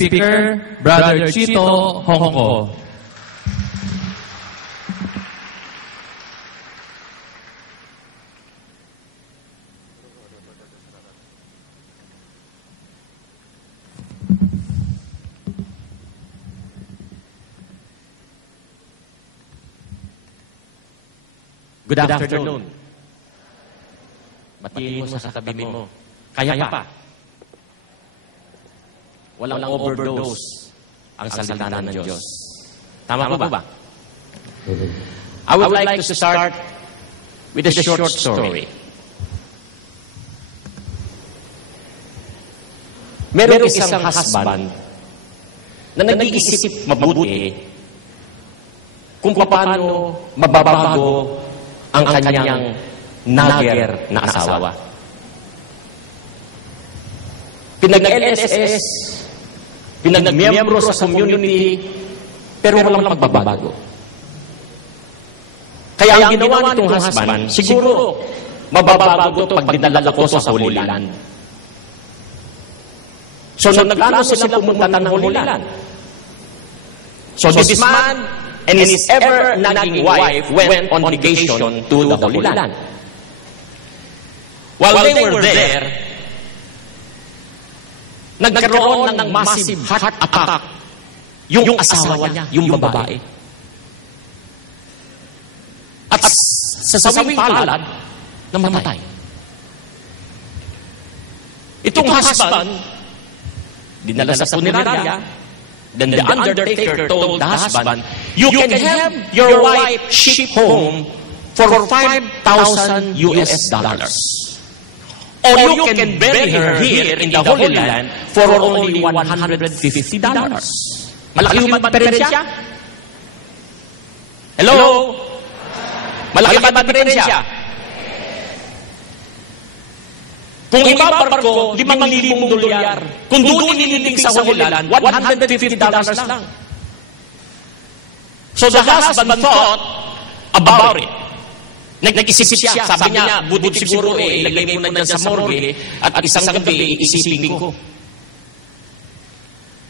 speaker, Brother Chito Hongko. Good afternoon. Batiin mo sa katabi mo. Kaya pa. Walang overdose ang salita ng Diyos. Tama po ba? I would like to start with a short story. Merong isang husband na nag-iisip mabuti kung paano mababago ang kanyang nagger na asawa. Pinag-LSS, pinag-miyembro sa community, pero walang pagbabago. Kaya ang ginawa nitong husband, siguro mababago ito pag dinala ko sa Holy Land. So nag-ano sila pumunta ng Holy Land. So this man and his ever-nagging wife went on vacation to the Holy Land. While they were there, nagkaroon ng massive heart attack yung asawa niya, yung babae. At sa sawing palad, namatay. Itong husband, dinala sa punerarya. Then the undertaker told the husband, you can have your wife shipped home for $5,000 US. Or you can bury her here in the Holy Land for only $150. Malaki yung diferensya? Hello? Malaki ba diferensya? Kung ibabar ko, $5,000. Kung doon ililing sa Holy Land, $150 lang. So the husband thought about it. Nag-isip siya. Sabi niya, buti siguro ilagay mo na dyan sa morgue at isang gabi isipin ko.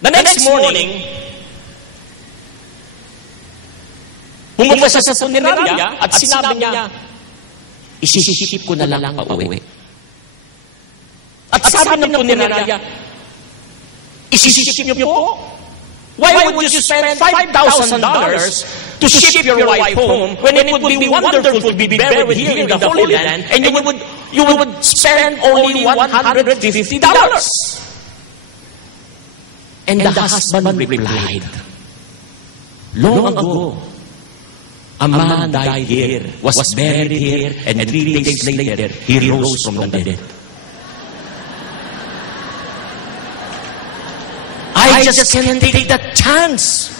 The next morning, pumunta siya sa punerarya at sinabi niya, isisip ko na lang pauwi. At sabi ng punerarya, isisip niyo po? Why would you spend $5,000 to ship your wife home when it would be wonderful to be buried here in the Holy Land and you would spend only $150? And the husband replied, long ago, a man died here, was buried here, and 3 days later, he rose from the dead. I just can't take that chance.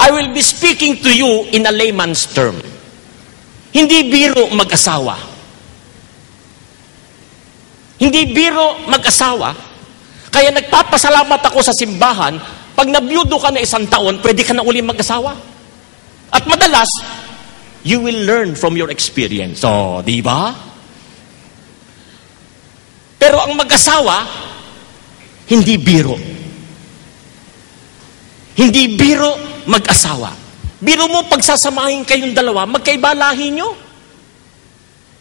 I will be speaking to you in a layman's term. Hindi biro mag-asawa. Hindi biro mag-asawa. Kaya nagpapasalamat ako sa simbahan, pag nabiyudo ka na 1 taon, pwede ka na uli mag-asawa. At madalas, you will learn from your experience. So, di ba? Pero ang mag-asawa, hindi biro. Hindi biro mag-asawa. Biro mo, pagsasamahin kayong dalawa, magkaiba lahi nyo.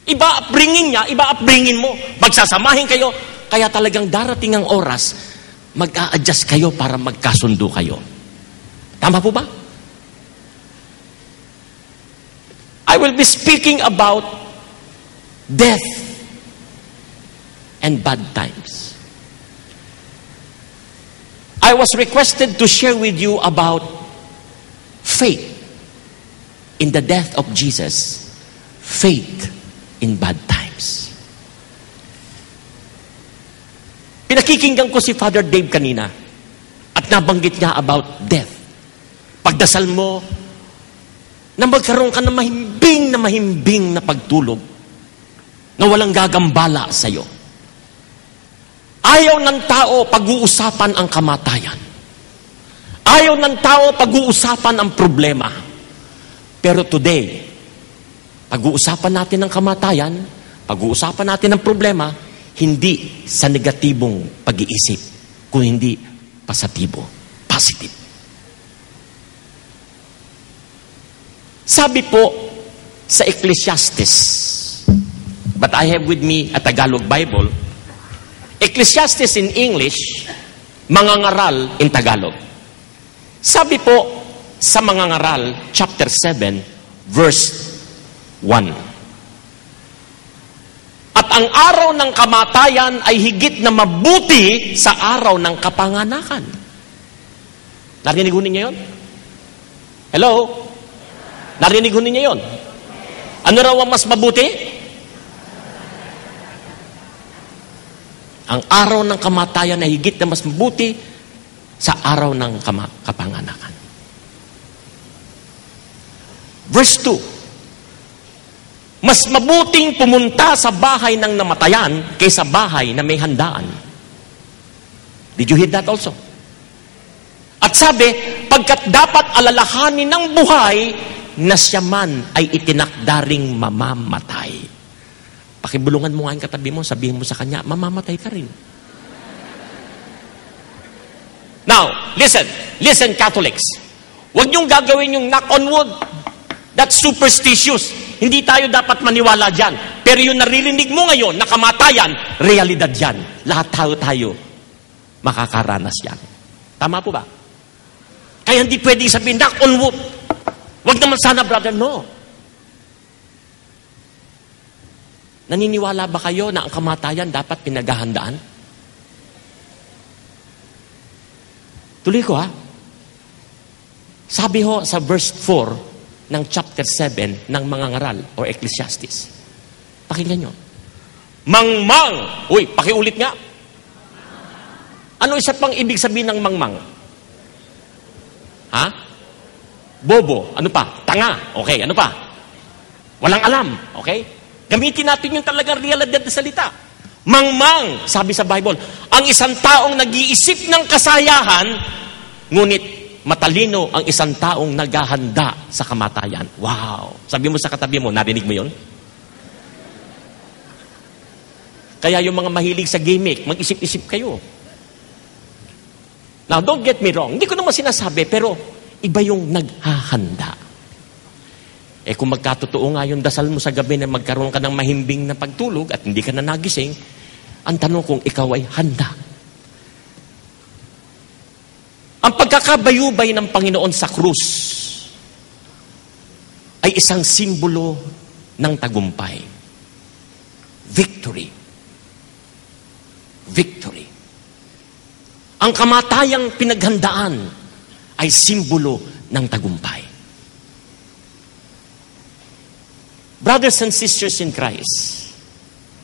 Iba upbringing niya, iba upbringing mo. Pagsasamahin kayo, kaya talagang darating ang oras, mag-a-adjust kayo para magkasundo kayo. Tama po ba? I will be speaking about death and bad times. I was requested to share with you about faith in the death of Jesus, faith in bad times. Pinakikinggan ko si Father Dave kanina at nabanggit niya about death. Pagdasal mo, na magkaroon ka ng mahimbing na pagtulog na walang gagambala sa'yo. Ayaw ng tao pag-uusapan ang kamatayan. Ayaw ng tao pag-uusapan ang problema. Pero today, Pag-uusapan natin ng kamatayan, pag-uusapan natin ng problema, hindi sa negatibong pag-iisip, kung hindi positibo, positive. Sabi po sa Ecclesiastes, but I have with me a Tagalog Bible, Ecclesiastes in English, Mangangaral in Tagalog. Sabi po sa Mangangaral, chapter 7, verse 1. At ang araw ng kamatayan ay higit na mabuti sa araw ng kapanganakan. Narinig ho ninyo yun? Hello? Narinig ho ninyo yun? Ano raw ang mas mabuti? Ang araw ng kamatayan ay higit na mas mabuti sa araw ng kapanganakan. Verse 2. Mas mabuting pumunta sa bahay ng namatayan kaysa bahay na may handaan. Did you hear that also? At sabi, pagkat dapat alalahanin ng buhay na siya man ay itinakdaring mamamatay. Pakibulungan mo nga yung katabi mo, sabihin mo sa kanya, mamamatay ka rin. Now, listen Catholics. Huwag niyong gagawin yung knock on wood. That's superstitious. Hindi tayo dapat maniwala dyan. Pero yung naririnig mo ngayon na kamatayan, realidad yan. Lahat tayo makakaranas yan. Tama po ba? Kaya hindi pwedeng sabihin, knock on wood. Huwag naman sana, brother, no. Naniniwala ba kayo na ang kamatayan dapat pinaghahandaan? Tuloy ko ha. Sabi ho sa verse 4 ng chapter 7 ng Mangangaral o Ecclesiastes. Pakinggan nyo. Mangmang. Uy, pakiulit nga. Ano isa pang ibig sabihin ng mangmang? Ha? Bobo. Ano pa? Tanga. Okay, ano pa? Walang alam. Okay? Gamitin natin yung talagang realidad na salita. Mangmang, sabi sa Bible, ang isang taong nag-iisip ng kasayahan, ngunit matalino ang isang taong naghahanda sa kamatayan. Wow! Sabi mo sa katabi mo, narinig mo yun? Kaya yung mga mahilig sa gimmick, mag-isip-isip kayo. Now, don't get me wrong. Hindi ko naman sinasabi, pero iba yung naghahanda. Kung magkatotoo nga yung dasal mo sa gabi na magkaroon ka ng mahimbing na pagtulog at hindi ka na nagising, ang tanong kung ikaw ay handa. Ang pagkakabayubay ng Panginoon sa krus ay isang simbolo ng tagumpay. Victory. Victory. Ang kamatayang pinaghandaan ay simbolo ng tagumpay. Brothers and sisters in Christ,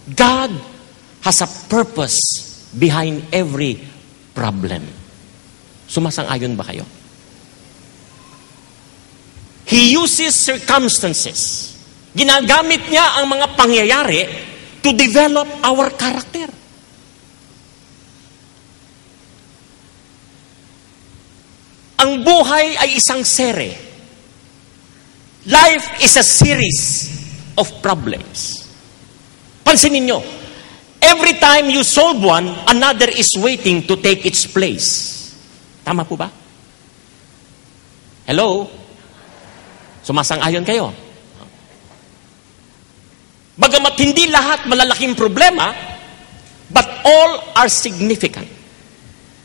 God has a purpose behind every problem. Sumasang-ayon ba kayo? He uses circumstances. Ginagamit niya ang mga pangyayari to develop our character. Ang buhay ay isang sere. Life is a series of problems. Pansinin nyo, every time you solve one, another is waiting to take its place. Tama po ba? Hello? Sumasang-ayon kayo? Bagamat hindi lahat malalaking problema, but all are significant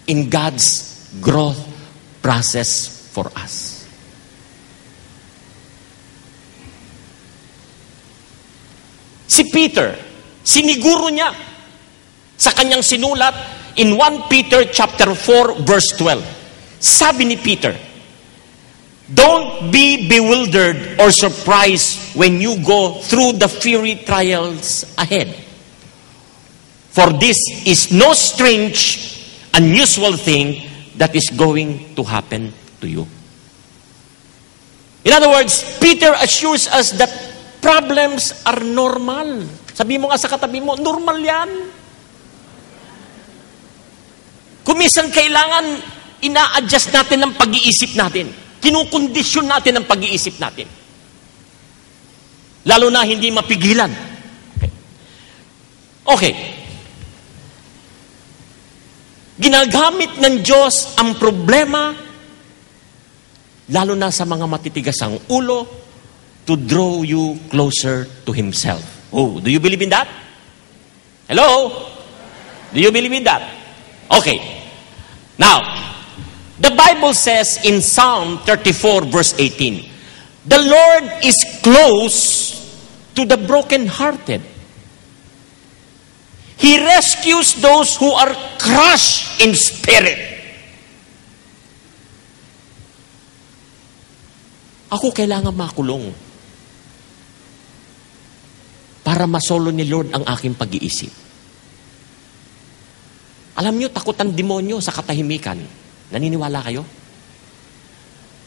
in God's growth process for us. Si Peter, siniguro niya sa kanyang sinulat in 1 Peter chapter 4 verse 12. Sabi ni Peter, don't be bewildered or surprised when you go through the fiery trials ahead. For this is no strange, unusual thing that is going to happen to you. In other words, Peter assures us that problems are normal. Sabi mo nga sa katabi mo, normal yan. Kung minsan kailangan, ina-adjust natin ang pag-iisip natin. Kinukondisyon natin ang pag-iisip natin. Lalo na hindi mapigilan. Okay. Ginagamit ng Diyos ang problema, lalo na sa mga matitigas ang ulo, to draw you closer to Himself. Oh, do you believe in that? Hello? Do you believe in that? Okay. Now, the Bible says in Psalm 34 verse 18, the Lord is close to the brokenhearted. He rescues those who are crushed in spirit. Ako kailangan makulong para masolo ni Lord ang aking pag-iisip. Alam niyo, takot ang demonyo sa katahimikan. Naniniwala kayo?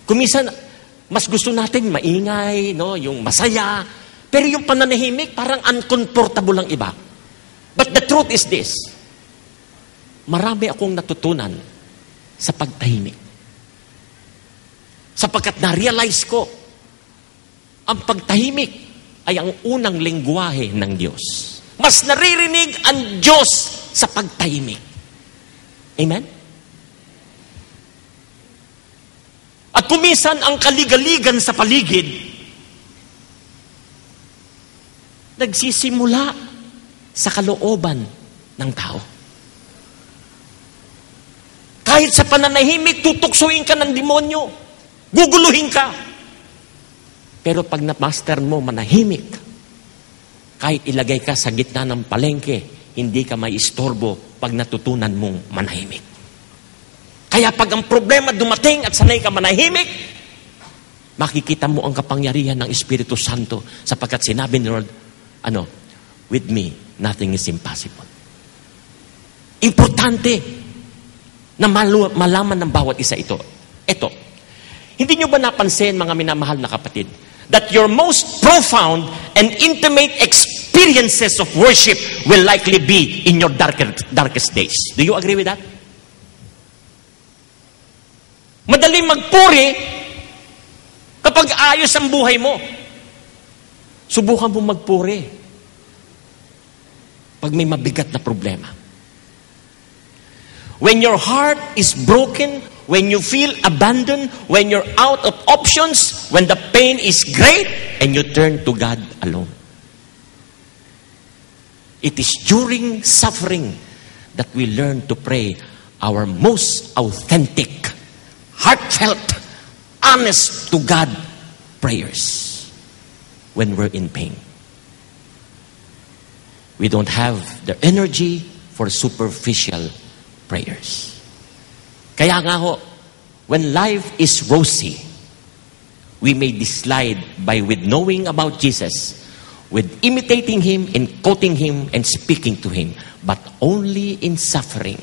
Kuminsan, mas gusto natin maingay, no? Yung masaya. Pero yung pananahimik, parang uncomfortable ang iba. But the truth is this, marami akong natutunan sa pagtahimik. Sapagkat na-realize ko, ang pagtahimik ay ang unang lengguwahe ng Diyos. Mas naririnig ang Diyos sa pagtahimik. Amen? At kuminsan ang kaligaligan sa paligid, nagsisimula sa kalooban ng tao. Kahit sa pananahimik, tutuksuin ka ng demonyo. Guguluhin ka. Pero pag na-master mo manahimik, kahit ilagay ka sa gitna ng palengke, hindi ka may istorbo pag natutunan mong manahimik. Kaya pag ang problema dumating at sanay ka manahimik, makikita mo ang kapangyarihan ng Espiritu Santo sapagkat sinabi ni Lord, with me, nothing is impossible. Importante na malaman ng bawat isa ito. Ito, hindi nyo ba napansin, mga minamahal na kapatid, that your most profound and intimate experiences of worship will likely be in your darkest days? Do you agree with that? Madaling magpuri kapag ayos ang buhay mo. Subukan mo magpuri pag may mabigat na problema. When your heart is broken, when you feel abandoned, when you're out of options, when the pain is great, and you turn to God alone. It is during suffering that we learn to pray our most authentic, heartfelt, honest to God prayers when we're in pain. We don't have the energy for superficial prayers. Kaya nga ho, when life is rosy, we may dislide with knowing about Jesus, with imitating Him and quoting Him and speaking to Him. But only in suffering,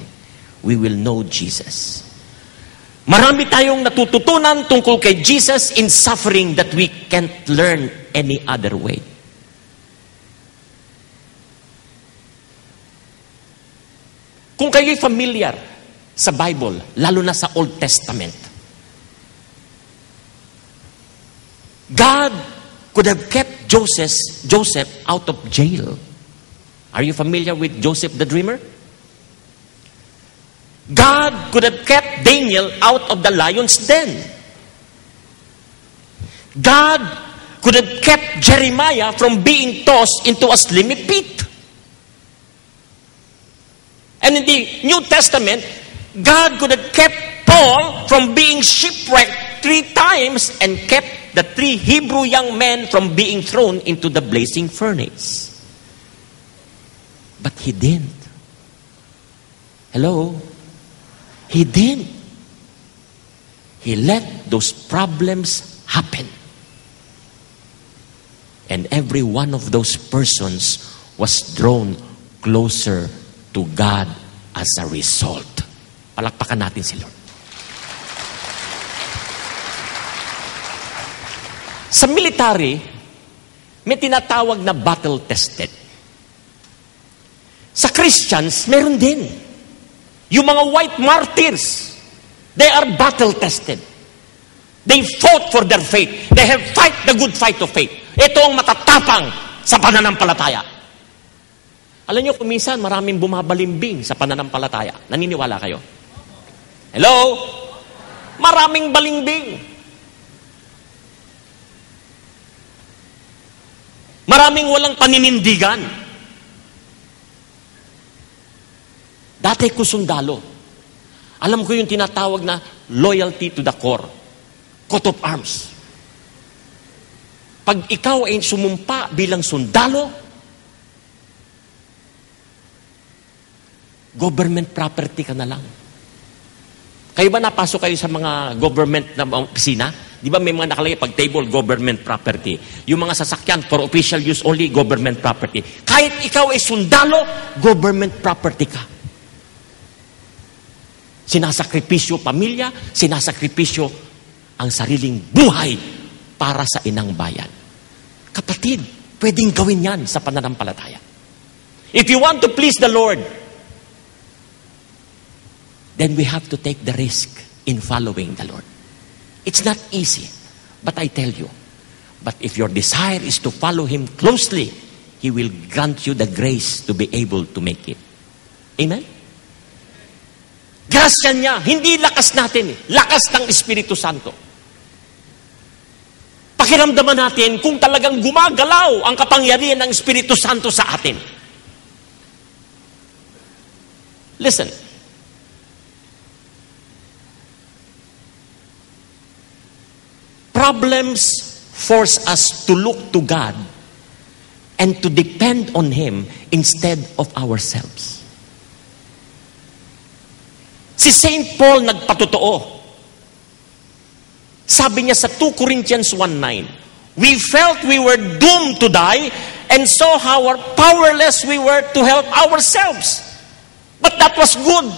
we will know Jesus. Marami tayong natututunan tungkol kay Jesus in suffering that we can't learn any other way. Kung kayo'y familiar sa Bible, lalo na sa Old Testament, God could have kept Joseph out of jail. Are you familiar with Joseph the Dreamer? God could have kept Daniel out of the lion's den. God could have kept Jeremiah from being tossed into a slimy pit. And in the New Testament, God could have kept Paul from being shipwrecked 3 times and kept the 3 Hebrew young men from being thrown into the blazing furnace. But He didn't. Hello? He didn't. He let those problems happen. And every one of those persons was drawn closer to God as a result. Palakpakan natin si Lord. Sa military, may tinatawag na battle-tested. Sa Christians, meron din. Yung mga white martyrs, they are battle-tested. They fought for their faith. They have fight the good fight of faith. Ito ang matatapang sa pananampalataya. Alam niyo, kung minsan maraming bumabalimbing sa pananampalataya. Naniniwala kayo? Hello? Maraming balimbing. Maraming walang paninindigan. Dati ko sundalo. Alam ko yung tinatawag na loyalty to the core. Coat of arms. Pag ikaw ay sumumpa bilang sundalo, government property ka na lang. Kayo ba napasok kayo sa mga government na opisina? Di ba may mga nakalagay pag table, government property. Yung mga sasakyan, for official use only, government property. Kahit ikaw ay sundalo, government property ka. Sinasakripisyo pamilya, sinasakripisyo ang sariling buhay para sa inang bayan. Kapatid, pwedeng gawin yan sa pananampalataya. If you want to please the Lord, then we have to take the risk in following the Lord. It's not easy, but I tell you, but if your desire is to follow Him closely, He will grant you the grace to be able to make it. Amen? Grasya niya, hindi lakas natin, lakas ng Espiritu Santo. Pakiramdaman natin kung talagang gumagalaw ang kapangyarihan ng Espiritu Santo sa atin. Listen. Problems force us to look to God and to depend on Him instead of ourselves. Si St. Paul nagpatotoo. Sabi niya sa 2 Corinthians 1:9, we felt we were doomed to die and saw how powerless we were to help ourselves. But that was good.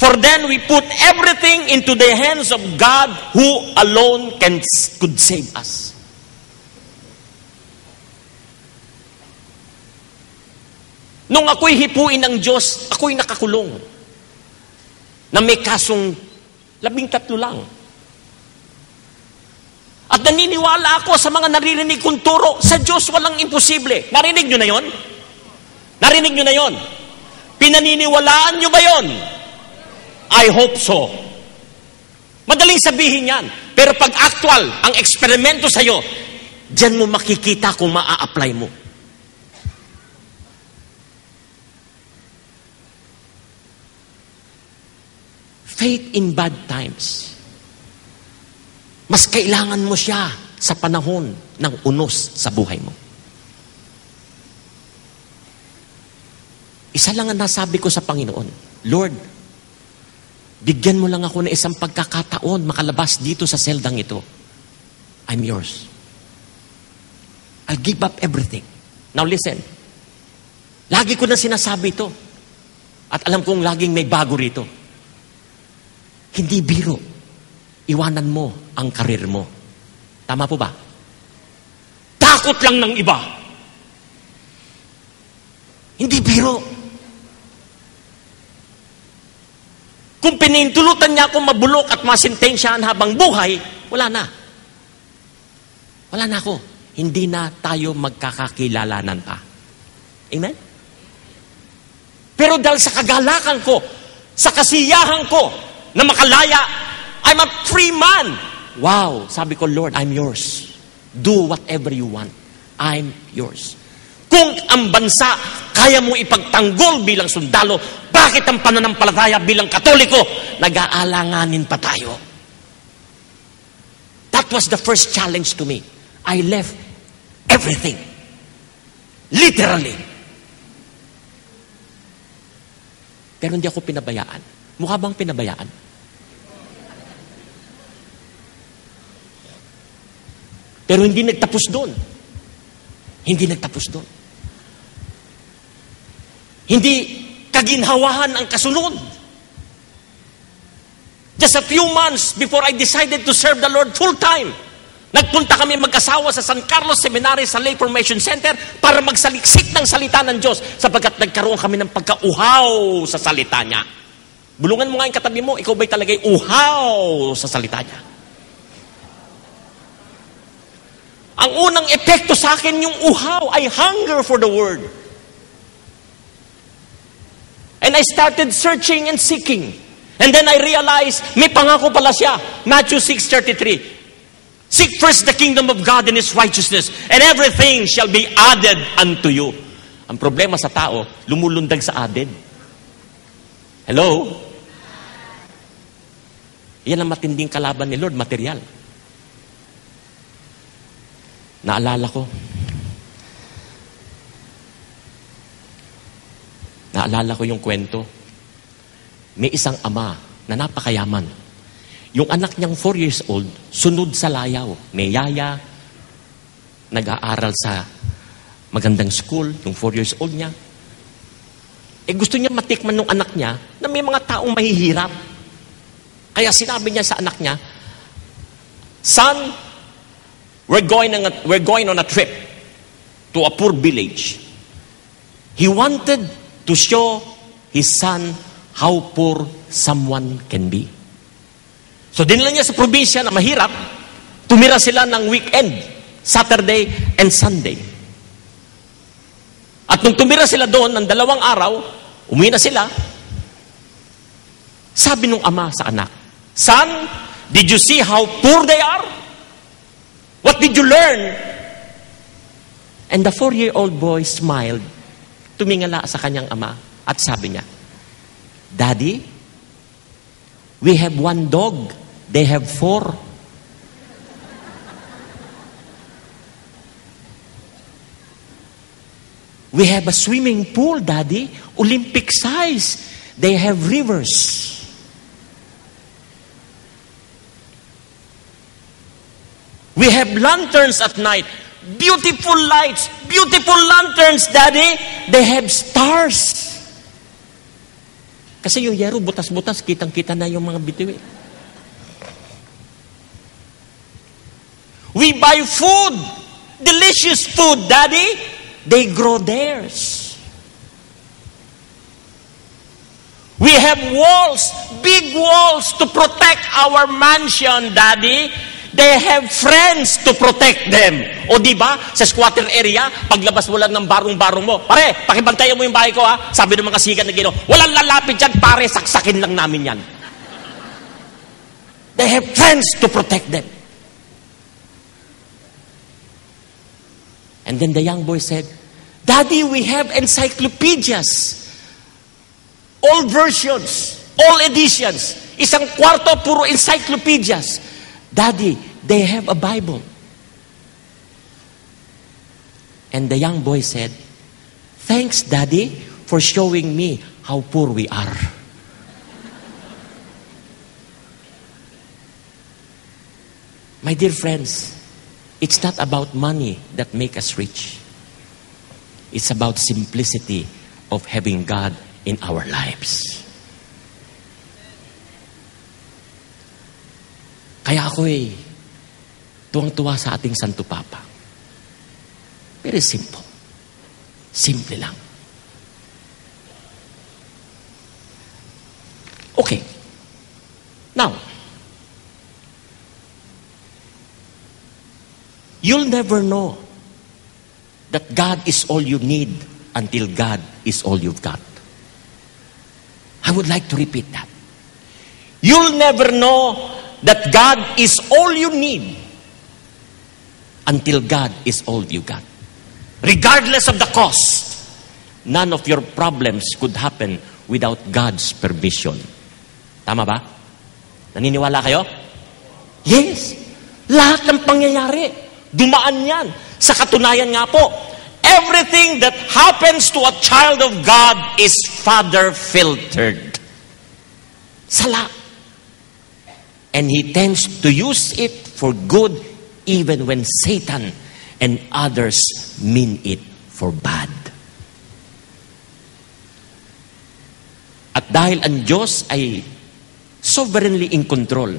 For then we put everything into the hands of God who alone could save us. Nung ako'y hipuin ng Diyos, ako'y nakakulong. Na may kasong 13 lang. At naniniwala ako sa mga naririnig kong turo, sa Diyos walang imposible. Narinig nyo na yon? Narinig nyo na yon? Pinaniniwalaan nyo ba yon? I hope so. Madaling sabihin yan. Pero pag actual, ang eksperimento sa'yo, diyan mo makikita kung maa-apply mo. Faith in bad times. Mas kailangan mo siya sa panahon ng unos sa buhay mo. Isa lang ang nasabi ko sa Panginoon, Lord, bigyan mo lang ako ng isang pagkakataon makalabas dito sa seldang ito. I'm yours. I'll give up everything. Now listen. Lagi ko na sinasabi ito. At alam kong laging may bago rito. Hindi biro. Iwanan mo ang karir mo. Tama po ba? Takot lang ng iba. Hindi biro. Kung pinintulutan niya akong mabulok at masintensyahan habang buhay, wala na. Wala na ako. Hindi na tayo magkakakilalanan pa. Amen? Pero dahil sa kagalakan ko, sa kasiyahan ko, na makalaya, I'm a free man. Wow, sabi ko, Lord, I'm yours. Do whatever you want. I'm yours. Kung ang bansa kaya mo ipagtanggol bilang sundalo, bakit ang pananampalataya bilang Katoliko nag-aalanganin pa tayo? That was the first challenge to me. I left everything. Literally. Pero hindi ako pinabayaan. Mukha bang pinabayaan? Pero hindi nagtapos doon. Hindi nagtapos doon. Hindi kaginhawahan ang kasunod. Just a few months before I decided to serve the Lord full-time, nagpunta kami mag-asawa sa San Carlos Seminary sa Lay Formation Center para magsaliksik ng salita ng Diyos sapagkat nagkaroon kami ng pagkauhaw sa salita niya. Bulungan mo nga yung katabi mo, ikaw ba'y talagay uhaw sa salita niya? Ang unang epekto sa akin, yung uhaw, I hunger for the Word. And I started searching and seeking. And then I realized, may pangako pala siya. Matthew 6:33. Seek first the kingdom of God and His righteousness, and everything shall be added unto you. Ang problema sa tao, lumulundag sa added. Hello? Yan ang matinding kalaban ni Lord, material. Naalala ko yung kwento. May isang ama na napakayaman. Yung anak niyang 4 years old, sunod sa layaw. May yaya, nag-aaral sa magandang school, yung 4 years old niya. Gusto niya matikman ng anak niya na may mga taong mahihirap. Kaya sinabi niya sa anak niya, "Son, we're going on a trip to a poor village." He wanted to show his son how poor someone can be. So dinala niya sa probinsya na mahirap, tumira sila ng weekend, Saturday and Sunday. At nung tumira sila doon ng 2 araw, umuwi na sila, sabi nung ama sa anak, "Son, did you see how poor they are? What did you learn?" And the 4-year-old boy smiled, tumingala sa kanyang ama, at sabi niya, "Daddy, we have 1 dog. They have 4. We have a swimming pool, Daddy, Olympic size. They have rivers. We have lanterns at night. Beautiful lights, beautiful lanterns, Daddy. They have stars." Kasi yung yero, butas-butas, kitang-kita na yung mga bituin. We buy food, delicious food, Daddy. They grow theirs. We have walls, big walls to protect our mansion, Daddy. They have friends to protect them. O diba, sa squatter area, paglabas mo lang ng barong-barong mo, "Pare, pakibantayan mo yung bahay ko, ha?" Sabi ng mga sikat na gino, "Walang lalapit dyan, pare, saksakin lang namin yan." They have friends to protect them. And then the young boy said, "Daddy, we have encyclopedias. All versions, all editions. Isang kwarto, puro encyclopedias. Daddy, they have a Bible." And the young boy said, "Thanks, Daddy, for showing me how poor we are." My dear friends, it's not about money that make us rich. It's about simplicity of having God in our lives. Kaya ako tuwang-tuwa sa ating Santo Papa. Very simple. Simple lang. Okay. Now, you'll never know that God is all you need until God is all you've got. I would like to repeat that. You'll never know that God is all you need until God is all you got. Regardless of the cost, none of your problems could happen without God's permission. Tama ba? Naniniwala kayo? Yes. Lahat ng pangyayari, dumaan yan. Sa katunayan nga po, everything that happens to a child of God is Father-filtered. Sala. And He tends to use it for good even when Satan and others mean it for bad. At dahil ang Diyos ay sovereignly in control,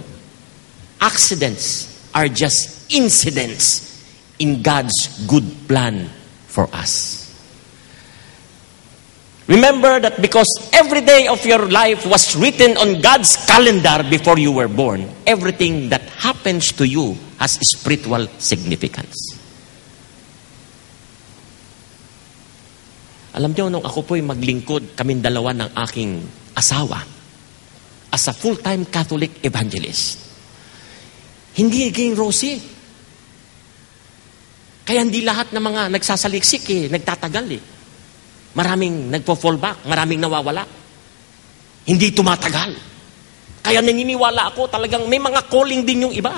accidents are just incidents in God's good plan for us. Remember that because every day of your life was written on God's calendar before you were born, everything that happens to you has spiritual significance. Alam niyo, nung ako po'y maglingkod, kaming dalawa ng aking asawa, as a full-time Catholic evangelist, hindi naging rosy. Kaya hindi lahat ng mga nagsasaliksik nagtatagal Maraming nagpo-fall back, maraming nawawala. Hindi tumatagal. Kaya naniniwala ako talagang may mga calling din yung iba.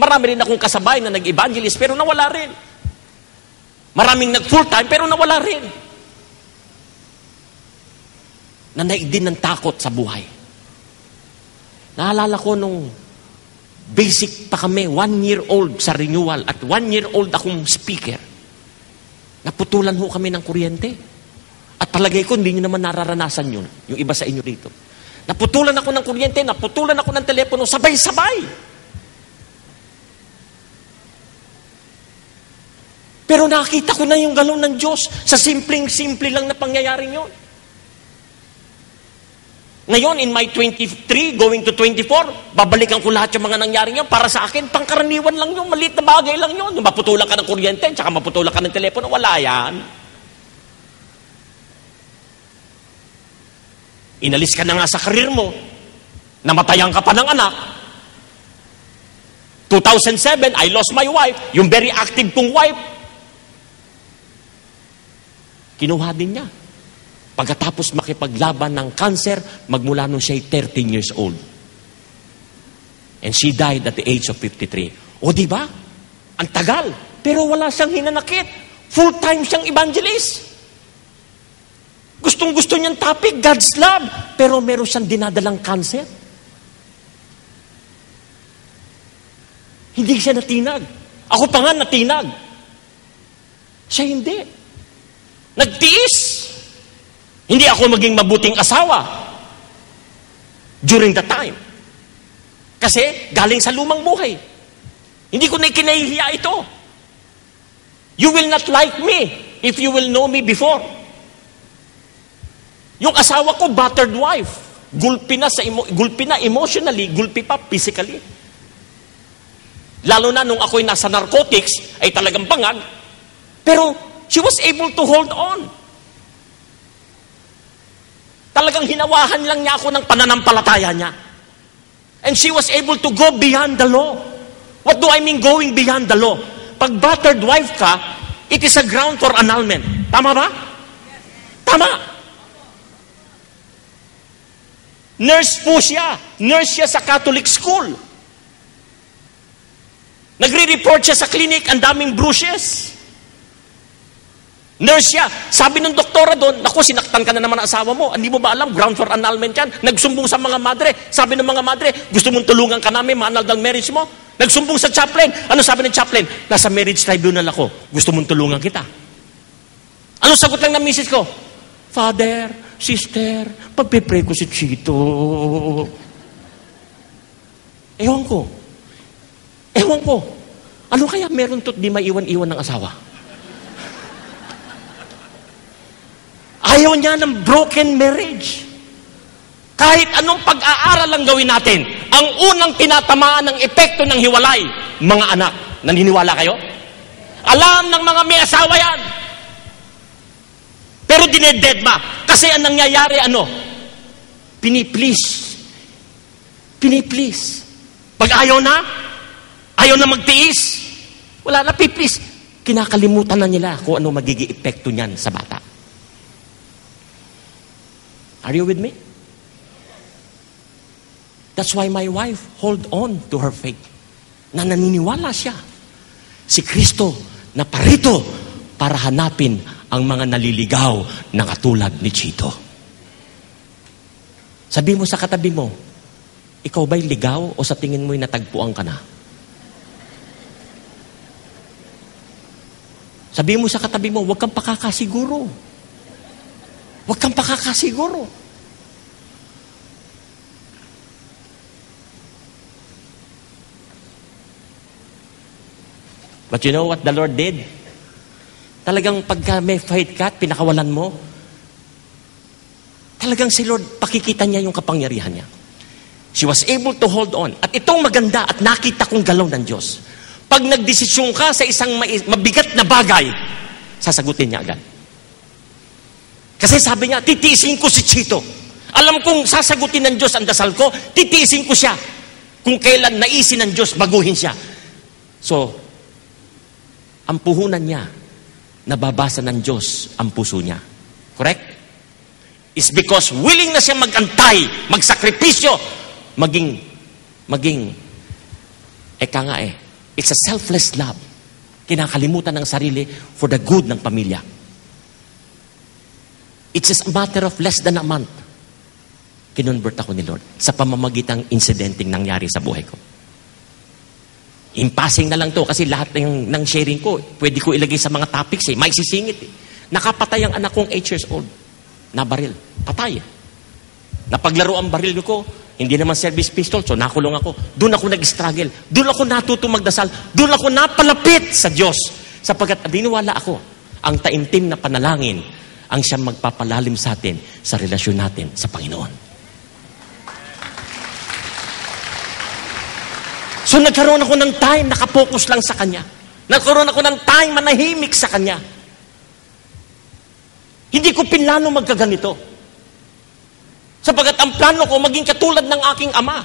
Marami rin akong kasabay na nag-evangelist pero nawala rin. Maraming nag-full-time pero nawala rin. Nanaig din ng takot sa buhay. Naalala ko nung basic pa kami, 1-year-old sa renewal at 1-year-old akong speaker. Naputulan ho kami ng kuryente. At palagay ko, hindi nyo naman nararanasan yun, yung iba sa inyo dito. Naputulan ako ng kuryente, naputulan ako ng telepono, sabay-sabay. Pero nakita ko na yung galon ng Diyos sa simpleng-simple lang na pangyayaring yun. Ngayon, in my 23, going to 24, babalikan ko lahat yung mga nangyaring yun. Para sa akin, pangkaraniwan lang yun, maliit na bagay lang yun. Yung maputulan ka ng kuryente, tsaka maputulan ka ng telepono, wala yan. Inalis ka na nga sa karir mo, namatayan ka pa ng anak. 2007, I lost my wife, yung very active kong wife. Kinuha din niya. Pagkatapos makipaglaban ng cancer, magmula nung siya'y 13 years old. And she died at the age of 53. O diba? Ang tagal. Pero wala siyang hinanakit. Full-time siyang evangelist. Gustong-gusto niyang topic, God's love. Pero meron siyang dinadalang cancer. Hindi siya natinag. Ako pa nga natinag. Siya hindi. Nagtiis. Hindi ako maging mabuting asawa during the time. Kasi galing sa lumang buhay. Hindi ko na kinahihiya ito. You will not like me if you will know me before. Yung asawa ko, battered wife. Gulpi na emotionally, gulpi pa physically. Lalo na nung ako'y nasa narcotics, ay talagang bangag. Pero she was able to hold on. Talagang hinawahan lang niya ako ng pananampalataya niya. And she was able to go beyond the law. What do I mean going beyond the law? Pag battered wife ka, it is a ground for annulment. Tama ba? Tama. Nurse po siya. Nurse siya sa Catholic school. Nagre-report siya sa clinic, ang daming bruises. Nurse siya. Sabi ng doktora doon, naku, sinaktan ka na naman ang asawa mo. Hindi mo ba alam, ground for annulment yan? Nagsumbong sa mga madre. Sabi ng mga madre, gusto mong tulungan ka namin, ma-annul ng marriage mo? Nagsumbong sa chaplain. Ano sabi ng chaplain? Nasa marriage tribunal ako. Gusto mong tulungan kita. Ano sagot lang ng misis ko? Father, sister, pagpipray ko si Chito. Ewan ko. Ano kaya meron to't di maiwan-iwan ng asawa? Ayaw niya ng broken marriage. Kahit anong pag-aaral lang gawin natin, ang unang tinatamaan ng epekto ng hiwalay, mga anak. Naniniwala kayo? Alam ng mga may asawa yan. Pero dinededma. Kasi ang nangyayari, Piniplease. Pag ayaw na magtiis, wala na piplease. Kinakalimutan na nila kung ano magiging epekto niyan sa bata. Are you with me? That's why my wife hold on to her faith. Na naniniwala siya. Si Kristo na parito para hanapin ang mga naliligaw na katulad ni Chito. Sabi mo sa katabi mo, ikaw ba'y ligaw o sa tingin mo'y natagpuan ka na? Sabi mo sa katabi mo, huwag kang pakakasiguro. Huwag kang pakakasiguro. But you know what the Lord did? Talagang pagka may fight ka at pinakawalan mo, talagang si Lord, pakikita niya yung kapangyarihan niya. She was able to hold on. At itong maganda at nakita kong galaw ng Diyos. Pag nagdesisyon ka sa isang mabigat na bagay, sasagutin niya agad. Kasi sabi niya, titiisin ko si Chito. Alam kong sasagutin ng Diyos ang dasal ko, titiisin ko siya. Kung kailan naisin ng Diyos, baguhin siya. So, ang puhunan niya, nababasa ng Diyos ang puso niya. Correct? It's because willing na siya mag-antay, magsakripisyo, it's a selfless love. Kinakalimutan ng sarili for the good ng pamilya. It's just a matter of less than a month. Kinonvert ako ni Lord sa pamamagitang incidenting nangyari sa buhay ko. In passing na lang to kasi lahat ng sharing ko, pwede ko ilagay sa mga topics may sisingit Nakapatay ang anak kong 8 years old. Nabaril. Patay. Napaglaro ang baril ko, hindi naman service pistol, so nakulong ako. Doon ako nag-struggle. Doon ako natuto magdasal. Doon ako napalapit sa Diyos. Sapagkat diniwala ako, ang taimtim na panalangin ang siyang magpapalalim sa atin sa relasyon natin sa Panginoon. So nagkaroon ako ng time, nakapokus lang sa Kanya. Nagkaroon ako ng time, manahimik sa Kanya. Hindi ko pinlano magkaganito. Sapagat ang plano ko, maging katulad ng aking ama.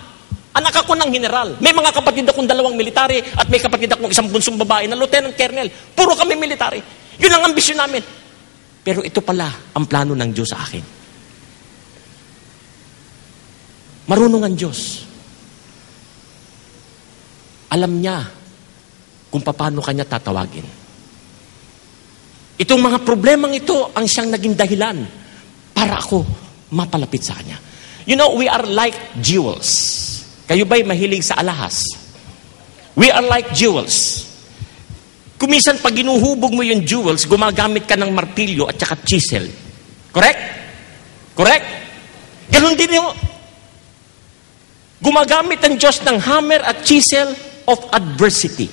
Anak ako ng general. May mga kapatid akong 2 military at may kapatid akong 1 bunsong babae na lieutenant colonel. Puro kami military. Yun ang ambisyon namin. Pero ito pala ang plano ng Diyos sa akin. Marunong ang Diyos. Alam niya kung paano kanya tatawagin. Itong mga problemang ito ang siyang naging dahilan para ako mapalapit sa Kanya. You know, we are like jewels. Kayo ba'y mahilig sa alahas? We are like jewels. Kumisan pag ginuhubog mo yung jewels, gumagamit ka ng martilyo at saka chisel. Correct? Correct? Ganon din yung gumagamit ang Diyos ng hammer at chisel of adversity.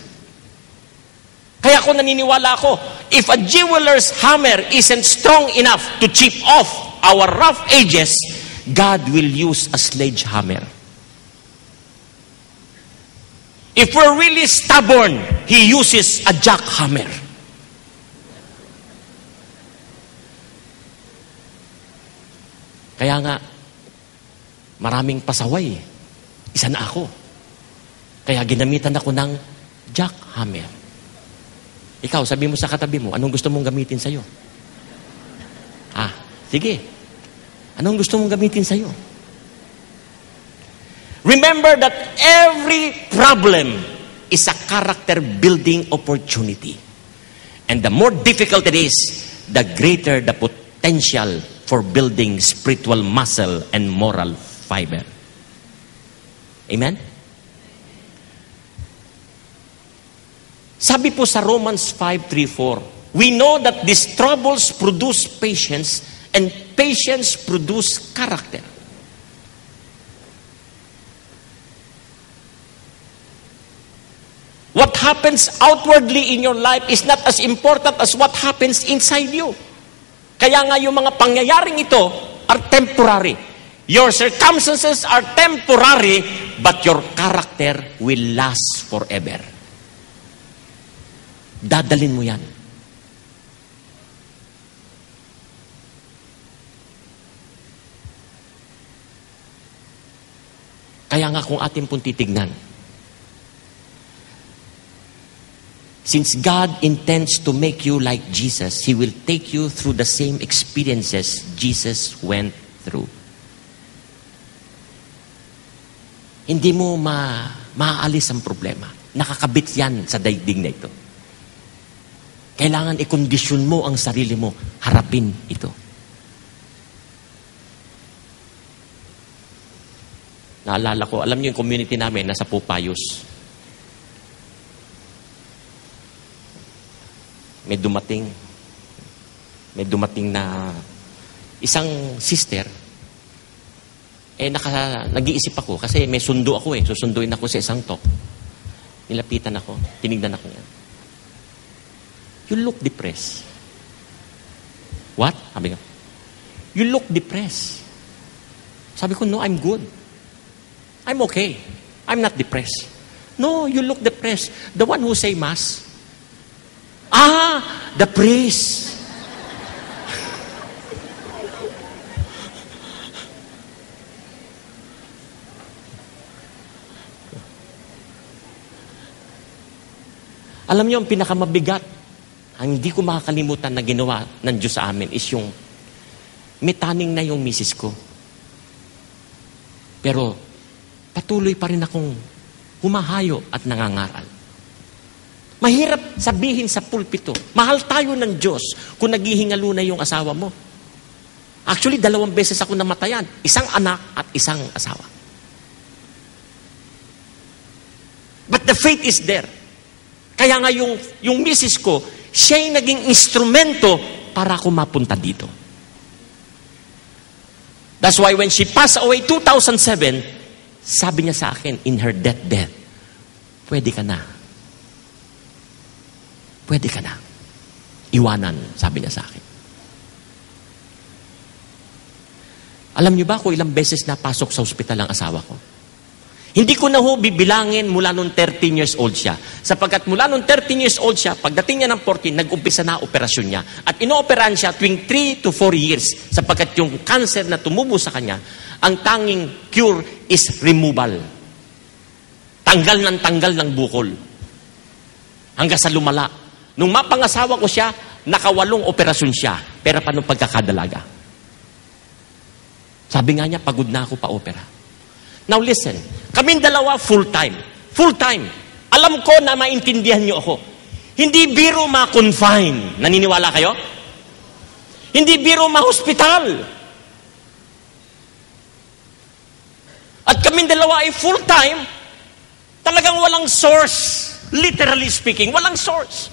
Kaya ako naniniwala ako, if a jeweler's hammer isn't strong enough to chip off our rough edges, God will use a sledgehammer. If we're really stubborn, He uses a jackhammer. Kaya nga, maraming pasaway. Isa na ako. Kaya ginamitan ako ng jackhammer. Ikaw, sabi mo sa katabi mo, anong gusto mong gamitin sa'yo? Sige. Anong gusto mong gamitin sa'yo? Remember that every problem is a character-building opportunity. And the more difficult it is, the greater the potential for building spiritual muscle and moral fiber. Amen? Sabi po sa Romans 5:3-4, we know that these troubles produce patience and patience produce character. What happens outwardly in your life is not as important as what happens inside you. Kaya nga yung mga pangyayaring ito are temporary. Your circumstances are temporary, but your character will last forever. Dadalin mo yan. Kaya nga kung atin pong titignan, since God intends to make you like Jesus, He will take you through the same experiences Jesus went through. Hindi mo maaalis ang problema. Nakakabit yan sa daigdig na ito. Kailangan ikondisyon mo ang sarili mo, harapin ito. Naalala ko, alam niyo yung community namin, nasa Pupayos. May dumating na isang sister, nag-iisip ako, kasi may sundo ako susunduin ako sa isang talk. Nilapitan ako, tinignan ako yan. You look depressed. What? Sabi ko, you look depressed. Sabi ko, no, I'm good. I'm okay. I'm not depressed. No, you look depressed. The one who say mass. The priest. Alam niyo, ang pinakamabigat, ang hindi ko makakalimutan na ginawa ng Diyos sa amin is yung may taning na yung misis ko. Pero patuloy pa rin akong humahayo at nangangaral. Mahirap sabihin sa pulpito, mahal tayo ng Diyos kung naghihingalo na yung asawa mo. Actually, 2 beses ako namatayan. Isang anak at isang asawa. But the faith is there. Kaya nga yung misis ko, siya yung naging instrumento para ako mapunta dito. That's why when she passed away 2007, sabi niya sa akin in her deathbed, pwede ka na. Pwede ka na. Iwanan, sabi niya sa akin. Alam niyo ba kung ilang beses napasok sa ospital ang asawa ko? Hindi ko na bibilangin mula nung 13 years old siya. Sapagkat mula nung 13 years old siya, pagdating niya ng 14, nag-umpisa na operasyon niya. At inooperahan siya tuwing 3 to 4 years. Sapagkat yung cancer na tumubo sa kanya, ang tanging cure is removal. Tanggal ng bukol. Hanggang sa lumala. Nung mapangasawa ko siya, nakawalong operasyon siya. Pero paano pagkakadalaga? Sabi nga niya, pagod na ako pa-opera. Now listen, kaming dalawa full-time. Full-time. Alam ko na maintindihan niyo ako. Hindi biro ma-confine. Naniniwala kayo? Hindi biro ma-hospital. At kaming dalawa ay full-time, talagang walang source. Literally speaking, walang source.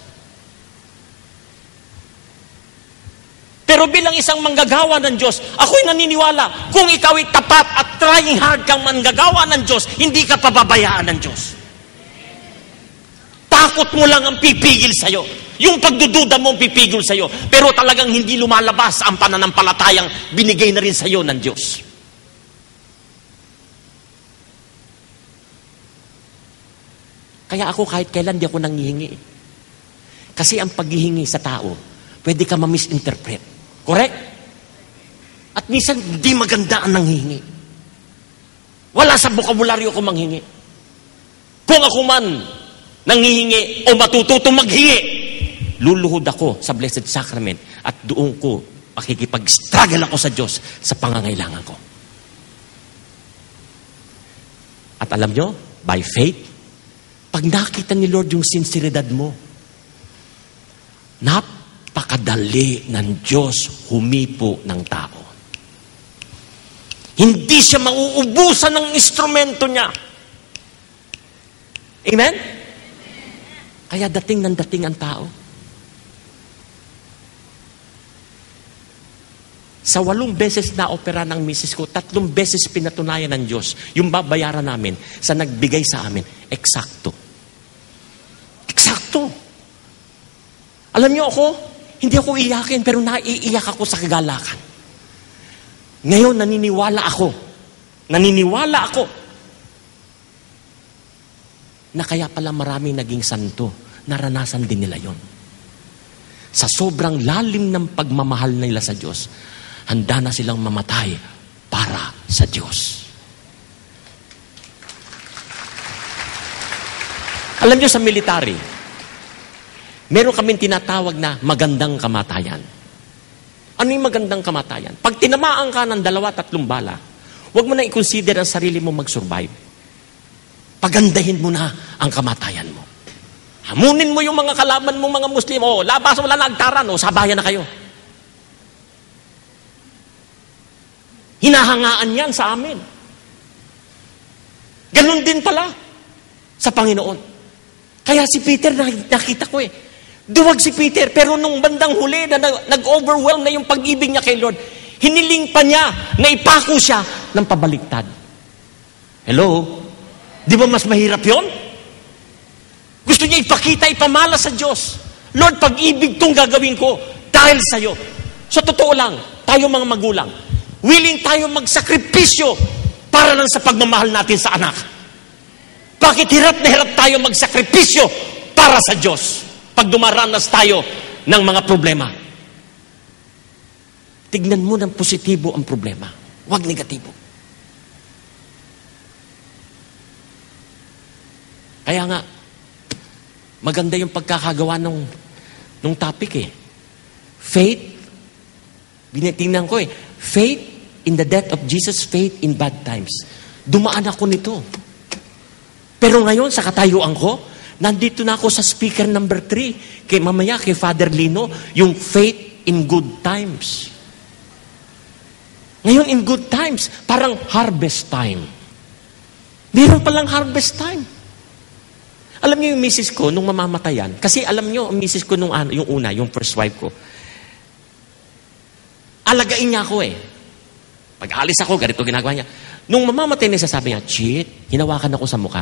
Pero bilang isang manggagawa ng Diyos, ako'y naniniwala, kung ikaw ay tapat at trying hard kang manggagawa ng Diyos, hindi ka pababayaan ng Diyos. Takot mo lang ang pipigil sa'yo. Yung pagdududa mo ang pipigil sa'yo. Pero talagang hindi lumalabas ang pananampalatayang binigay na rin sa'yo ng Diyos. Kaya ako kahit kailan di ako nanghihingi. Kasi ang paghihingi sa tao, pwede ka ma-misinterpret. Correct? At minsan, di maganda ang nanghihingi. Wala sa bokabularyo ko manghingi. Kung ako man nanghihingi o matututong maghingi, luluhod ako sa Blessed Sacrament at doon ko makikipag-struggle ako sa Diyos sa pangangailangan ko. At alam nyo, by faith, pag nakita ni Lord yung sinseridad mo, napakadali ng Diyos humipo ng tao. Hindi siya mauubusan ng instrumento niya. Amen? Kaya dating ng dating ang tao. Sa 8 beses na opera ng misis ko, 3 beses pinatunayan ng Diyos yung babayaran namin sa nagbigay sa amin. Eksakto. Eksakto. Alam niyo ako, hindi ako iyakin, pero naiiyak ako sa kagalakan. Ngayon, naniniwala ako na kaya pala maraming naging santo, naranasan din nila yon. Sa sobrang lalim ng pagmamahal nila sa Diyos, handa na silang mamatay para sa Diyos. Alam niyo sa military, meron kaming tinatawag na magandang kamatayan. Ano yung magandang kamatayan? Pag tinamaan ka ng 2-3 bala, huwag mo na i-consider ang sarili mo mag-survive. Pagandahin mo na ang kamatayan mo. Hamunin mo yung mga kalaban mo, mga Muslim. O, labas, wala na agtaran. O, sabayan na kayo. Hinahangaan yan sa amin. Ganun din pala sa Panginoon. Kaya si Peter, nakita ko duwag si Peter, pero nung bandang huli na nag-overwhelm na yung pag-ibig niya kay Lord, hiniling pa niya na ipako siya ng pabaliktad. Hello? Di ba mas mahirap yon? Gusto niya ipakita, ipamala sa Diyos. Lord, pag-ibig tong gagawin ko dahil sa'yo. So totoo lang, tayo mga magulang, willing tayo magsakripisyo para lang sa pagmamahal natin sa anak. Bakit hirap na hirap tayo magsakripisyo para sa Diyos? Pag dumaranas tayo ng mga problema. Tignan mo ng positibo ang problema. Huwag negatibo. Kaya nga, Maganda yung pagkakagawa nung topic eh. Faith, binitingnan ko eh. Faith in the death of Jesus, faith in bad times. Dumaan ako nito. Pero ngayon, sa katayuan ko, nandito na ako sa speaker number 3. Mamaya, kay Father Lino, yung faith in good times. Ngayon, in good times, parang harvest time. Meron palang harvest time. Alam niyo yung misis ko, nung mamamatayan, kasi alam niyo, ang misis ko nung yung una, yung first wife ko, alagain niya ako eh. Pag alis ako, ganito ginagawa niya. Nung mamamatay niya, sabi niya, Chit, hinawakan ako sa mukha.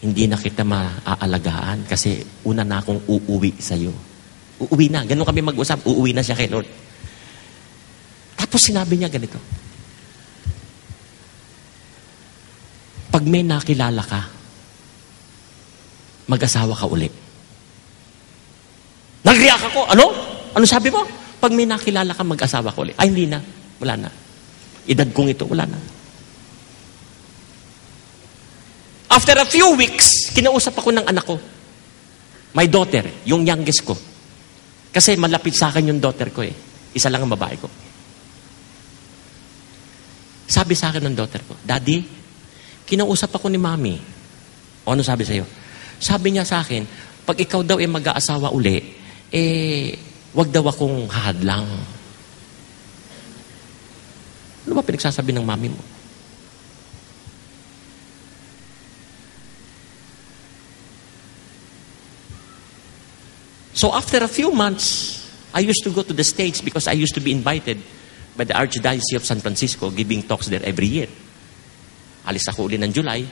Hindi na kita maaalagaan kasi una na akong uuwi sa'yo. Uuwi na. Ganun kami mag-usap. Uuwi na siya kay Lord. Tapos sinabi niya ganito. Pag may nakilala ka, mag-asawa ka uli. Nag-react ako. Ano? Ano sabi mo? Pag may nakilala ka, mag-asawa ka uli. Ay, hindi na. Wala na. Edad kong ito, wala na. After a few weeks, kinausap ako ng anak ko. My daughter, yung youngest ko. Kasi malapit sa akin yung daughter ko eh. Isa lang ang babae ko. Sabi sa akin ng daughter ko, Daddy, kinausap ako ni Mami. O ano sabi sa'yo? Sabi niya sa akin, pag ikaw daw ay mag-aasawa uli, wag daw akong hahadlang. Ano ba pinagsasabi ng Mami mo? So after a few months, I used to go to the States because I used to be invited by the Archdiocese of San Francisco giving talks there every year. Alis ako uli ng July.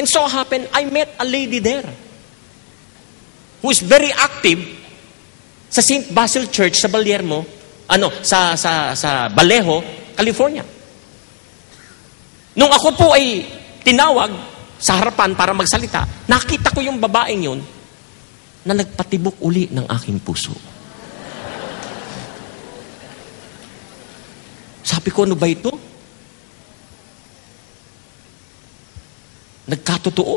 And so happened, I met a lady there who is very active sa St. Basil Church sa Balermo, sa Vallejo, California. Nung ako po ay tinawag sa harapan para magsalita, nakita ko yung babaeng yun na nagpatibok uli ng aking puso. Sabi ko, ano ba ito? Nagkatotoo.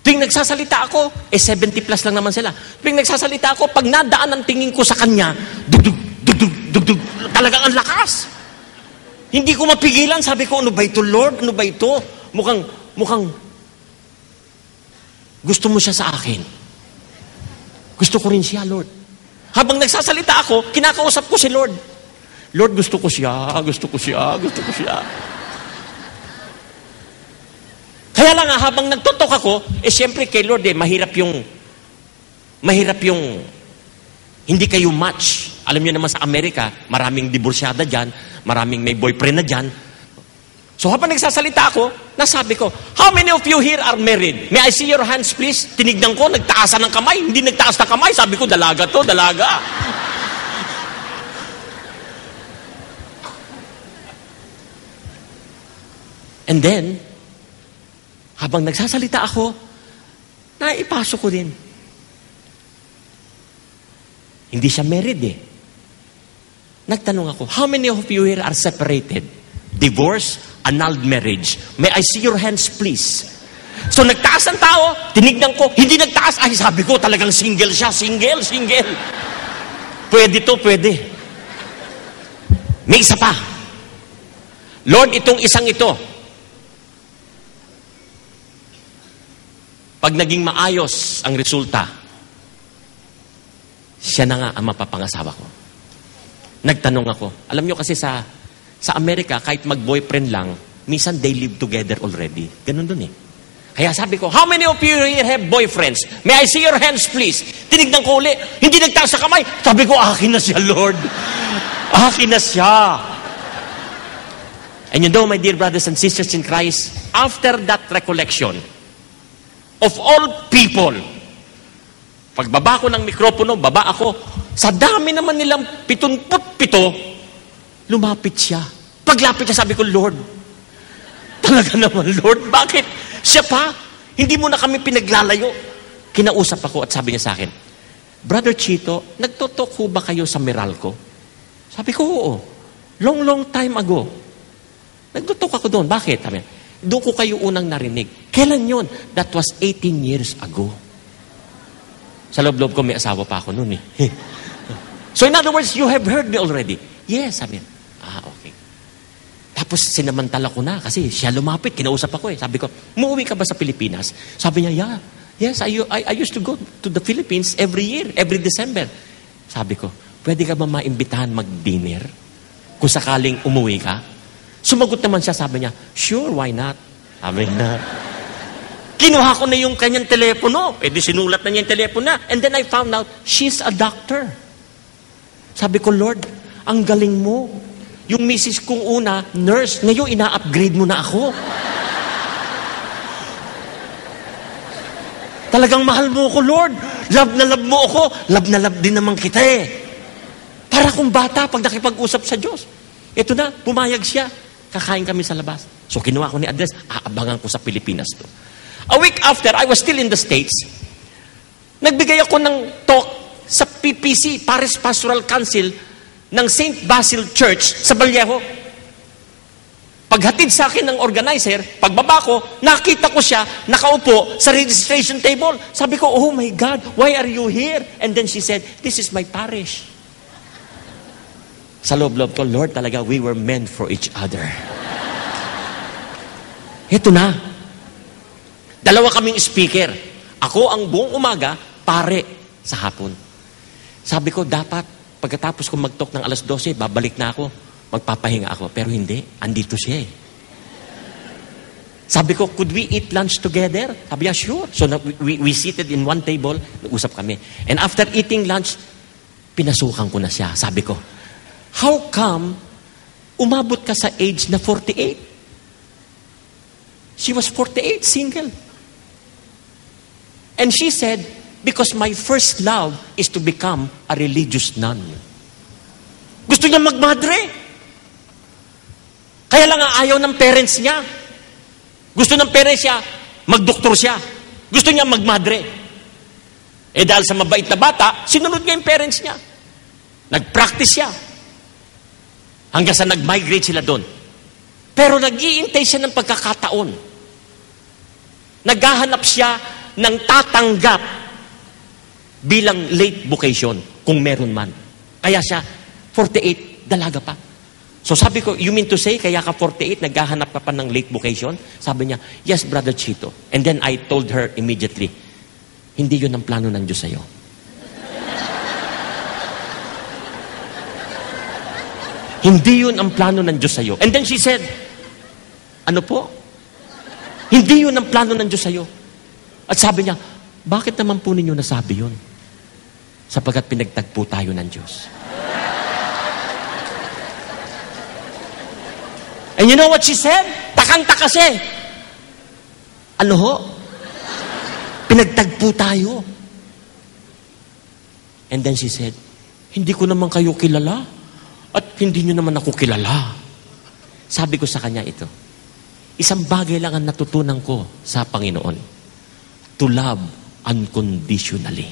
Tuwing nagsasalita ako, 70 plus lang naman sila. Tuwing nagsasalita ako, pag nadaan ang tingin ko sa kanya, dugdug, dugdug, dugdug, talagang ang lakas. Hindi ko mapigilan. Sabi ko, ano ba ito, Lord? Ano ba ito? Mukhang gusto mo siya sa akin. Gusto ko rin siya, Lord. Habang nagsasalita ako, kinakausap ko si Lord. Lord, gusto ko siya, gusto ko siya, gusto ko siya. Kaya lang habang nagtutok ako, siyempre kay Lord, mahirap yung hindi kayo match. Alam niyo naman sa Amerika, maraming diborsyada dyan, maraming may boyfriend na dyan. So habang nagsasalita ako, nasabi ko, how many of you here are married? May I see your hands please? Tinignan ko, nagtaasan ng kamay. Hindi nagtaas na kamay. Sabi ko, dalaga to, dalaga. And then, habang nagsasalita ako, naipasok ko din. Hindi siya married eh. Nagtanong ako, how many of you here are separated? Divorce? Annulled marriage. May I see your hands, please? So nagtaas ang tao, tinignan ko, hindi nagtaas. Ay, sabi ko, talagang single siya. Single. Pwede to, pwede. May isa pa. Lord, itong isang ito, pag naging maayos ang resulta, siya na nga ang mapapangasawa ko. Nagtanong ako. Alam nyo kasi sa Amerika, kahit mag-boyfriend lang, minsan they live together already. Ganun dun eh. Kaya sabi ko, how many of you here have boyfriends? May I see your hands, please? Tinignan ko uli. Hindi nagtaas sa kamay. Sabi ko, akin na siya, Lord. Akin na siya. And you know, my dear brothers and sisters in Christ, after that recollection, of all people, pagbaba ko ng mikropono, baba ako, sa dami naman nilang 77, lumapit siya. Paglapit siya, sabi ko, Lord, talaga naman, Lord, bakit? Siya pa, hindi mo na kami pinaglalayo. Kinausap ako at sabi niya sa akin, Brother Chito, nagtutok ho ba kayo sa Meralco? Sabi ko, oo. Long time ago. Nagtutok ako doon. Bakit? Sabi niya, Doon ko kayo unang narinig. Kailan yon? That was 18 years ago. Sa loob-loob ko, may asawa pa ako noon eh. So in other words, you have heard me already. Yes, sabi niya. Okay. Tapos sinamantala ko na kasi siya lumapit, kinausap ako eh. Sabi ko, umuwi ka ba sa Pilipinas? Sabi niya, yeah. Yes, I used to go to the Philippines every year, every December. Sabi ko, pwede ka ba maimbitahan mag-dinner? Kung sakaling umuwi ka? Sumagot naman siya, sabi niya, sure, why not? Sabi niya, kinuha ko na yung kanyang telepono. Eh di sinulat na niya yung telepono na. And then I found out, she's a doctor. Sabi ko, Lord, ang galing mo. Yung misis kong una, nurse, ngayon ina-upgrade mo na ako. Talagang mahal mo ako, Lord. Love na love mo ako. Love na love din naman kita eh. Para kung bata pag nakipag-usap sa Diyos. Ito na, pumayag siya. Kakain kami sa labas. So kinuha ko ni address, aabangan ko sa Pilipinas to. A week after, I was still in the States. Nagbigay ako ng talk sa PPC, Paris Pastoral Council, ng St. Basil Church sa Vallejo. Paghatid sa akin ng organizer, pagbaba ko, nakita ko siya, nakaupo sa registration table. Sabi ko, oh my God, why are you here? And then she said, this is my parish. Sa loob-loob ko, Lord, talaga, we were meant for each other. Ito na. Dalawa kaming speaker. Ako ang buong umaga, pare sa hapon. Sabi ko, dapat, pagkatapos ko mag-talk ng alas 12, babalik na ako. Magpapahinga ako. Pero hindi. Andito siya eh. Sabi ko, could we eat lunch together? Sabi niya, sure. So we seated in one table, nag-usap kami. And after eating lunch, pinasukan ko na siya. Sabi ko, how come umabot ka sa age na 48? She was 48, single. And she said, because my first love is to become a religious nun. Gusto niya magmadre. Kaya lang ang ayaw ng parents niya. Gusto ng parents niya, magdoktor siya. Gusto niya magmadre. Eh dahil sa mabait na bata, sinunod niya yung parents niya. Nag-practice siya. Hanggang sa nag-migrate sila doon. Pero nag-iintay siya ng pagkakataon. Naghahanap siya ng tatanggap bilang late vocation, kung meron man. Kaya siya, 48, dalaga pa. So sabi ko, you mean to say, kaya ka 48, naghahanap ka pa ng late vocation? Sabi niya, yes, Brother Chito. And then I told her immediately, hindi yun ang plano ng Diyos sa'yo. Hindi yun ang plano ng Diyos sa'yo. And then she said, ano po? Hindi yun ang plano ng Diyos sa'yo. At sabi niya, bakit naman po ninyo nasabi yun? Sapagkat pinagtagpo tayo ng Diyos. And you know what she said? Takang-taka siya. Ano ho? Pinagtagpo tayo. And then she said, hindi ko naman kayo kilala. At hindi nyo naman ako kilala. Sabi ko sa kanya ito, isang bagay lang ang natutunan ko sa Panginoon. To love unconditionally.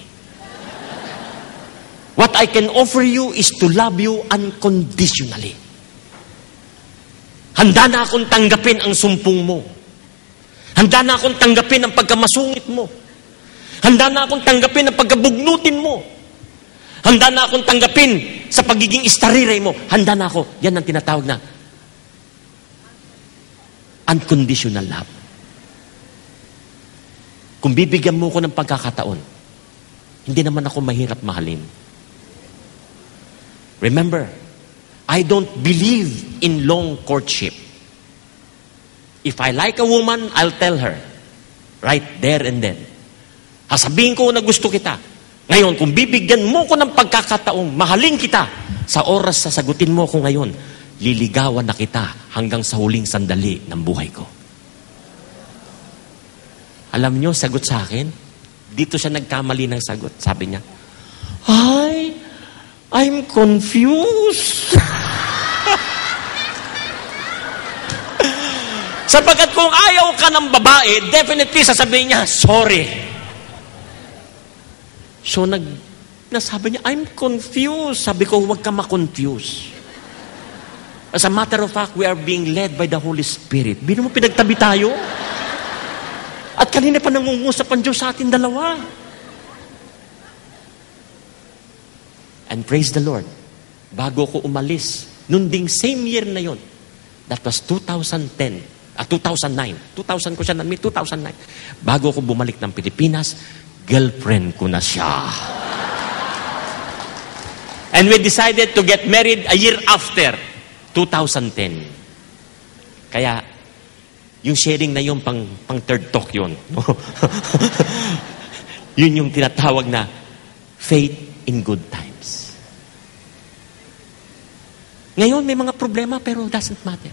What I can offer you is to love you unconditionally. Handa na akong tanggapin ang sumpong mo. Handa na akong tanggapin ang pagkamasungit mo. Handa na akong tanggapin ang pagkabugnutin mo. Handa na akong tanggapin sa pagiging istarire mo. Handa na ako. Yan ang tinatawag na unconditional love. Kung bibigyan mo ko ng pagkakataon, hindi naman ako mahirap mahalin. Remember, I don't believe in long courtship. If I like a woman, I'll tell her. Right there and then. Sasabihin ko na gusto kita. Ngayon, kung bibigyan mo ko ng pagkakataong mahalin kita, sa oras sasagutin mo ko ngayon, liligawan na kita hanggang sa huling sandali ng buhay ko. Alam nyo, sagot sa akin, dito siya nagkamali ng sagot. Sabi niya, I'm confused. Sapagkat kung ayaw ka ng babae, definitely sasabihin niya, sorry. So nasabi niya, I'm confused. Sabi ko, huwag ka ma-confuse. As a matter of fact, we are being led by the Holy Spirit. Bino mo pinagtabi tayo? At kanina pa nangungusap ang Diyos sa atin dalawa. And praise the Lord, bago ko umalis, noon ding same year na yon, that was 2009. 2000 ko siya na, 2009. Bago ko bumalik ng Pilipinas, girlfriend ko na siya. And we decided to get married a year after, 2010. Kaya, yung sharing na yun, pang third talk yun. No? Yun yung tinatawag na faith in good times. Ngayon, may mga problema pero doesn't matter.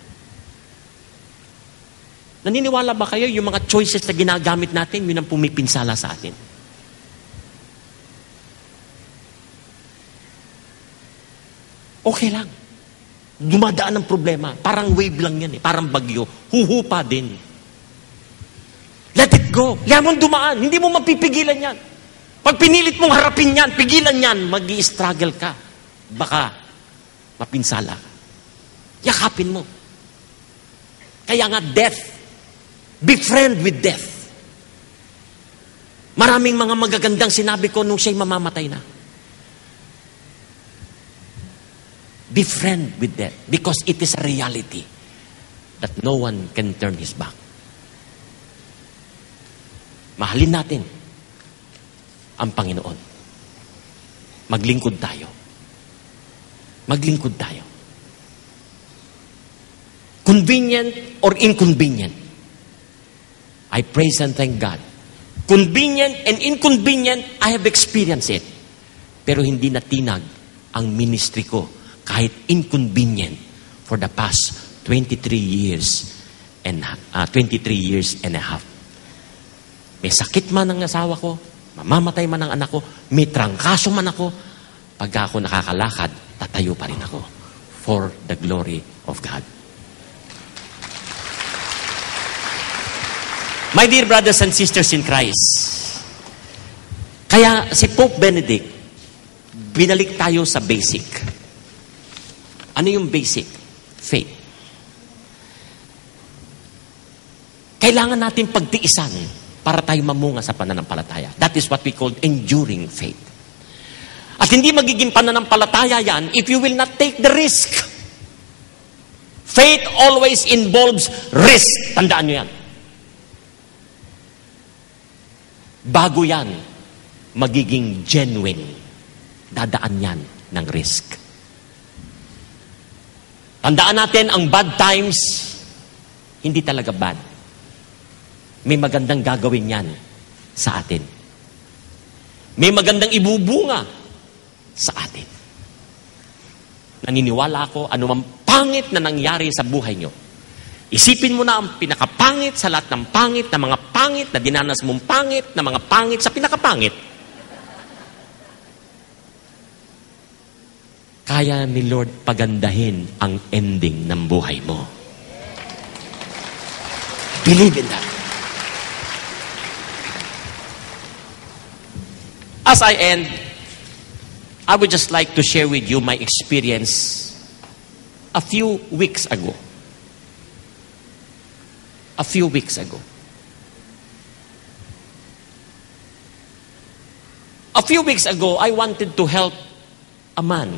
Naniniwala ba kayo yung mga choices na ginagamit natin, yun ang pumipinsala sa atin? Okay lang. Dumadaan ng problema. Parang wave lang yan eh. Parang bagyo. Huhupa din. Let it go. Yan mong dumaan. Hindi mo mapipigilan yan. Pag pinilit mong harapin yan, pigilan yan, mag-i-struggle ka. Baka mapinsala ka. Yakapin mo. Kaya nga death. Befriend with death. Maraming mga magagandang sinabi ko nung siya'y mamamatay na. Befriend with death because it is a reality that no one can turn his back. Mahalin natin ang Panginoon. Maglingkod tayo. Maglingkod tayo. Convenient or inconvenient, I praise and thank God. Convenient and inconvenient, I have experienced it. Pero hindi natinag ang ministry ko kahit inconvenient for the past 23 years and a half. May sakit man ang asawa ko, mamamatay man ang anak ko, may trangkaso man ako, pag ako nakakalakad, tatayo pa rin ako for the glory of God. My dear brothers and sisters in Christ, kaya si Pope Benedict, binalik tayo sa basic. Ano yung basic? Faith. Kailangan natin pagtiisan para tayo mamunga sa pananampalataya. That is what we call enduring faith. At hindi magiging pananampalataya yan if you will not take the risk. Faith always involves risk. Tandaan nyo yan. Bago yan, magiging genuine. Dadaan yan ng risk. Tandaan natin, ang bad times, hindi talaga bad. May magandang gagawin yan sa atin. May magandang ibubunga sa atin. Naniniwala ako, anumang pangit na nangyari sa buhay nyo, isipin mo na ang pinakapangit sa lahat ng pangit, na mga pangit na dinanas mong pangit, na mga pangit sa pinakapangit. Kaya ni Lord pagandahin ang ending ng buhay mo. Believe in that. As I end, I would just like to share with you my experience a few weeks ago. A few weeks ago. A few weeks ago, I wanted to help a man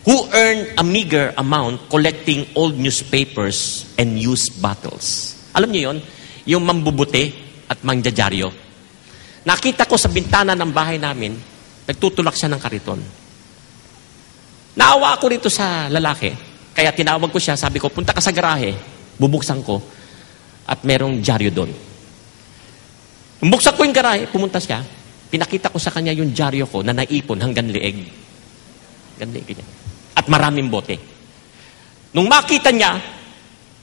who earned a meager amount collecting old newspapers and used bottles. Alam niyo yon? Yung mambubuti at mangjajaryo. Nakita ko sa bintana ng bahay namin, nagtutulak siya ng kariton. Naawa ako rito sa lalaki, kaya tinawag ko siya, sabi ko, punta ka sa garahe, bubuksan ko, at merong dyaryo doon. Buksan ko yung garahe, pumunta siya, pinakita ko sa kanya yung dyaryo ko na naipon hanggang leeg. Hanggang leeg, ganyan. At maraming bote. Nung makita niya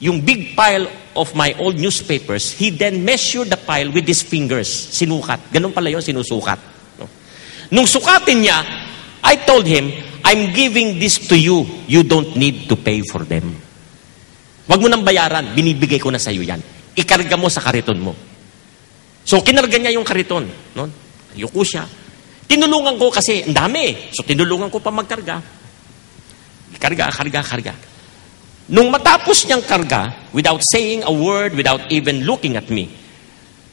yung big pile of my old newspapers, he then measured the pile with his fingers. Sinukat. Ganun pala yun, sinusukat. No? Nung sukatin niya, I told him, I'm giving this to you. You don't need to pay for them. Wag mo nang bayaran. Binibigay ko na sa iyo yan. Ikarga mo sa kariton mo. So, kinarga niya yung kariton. No? Ayoko siya. Tinulungan ko kasi, ang dami. So, tinulungan ko pa magkarga. Karga. Nung matapos niyang karga, without saying a word, without even looking at me,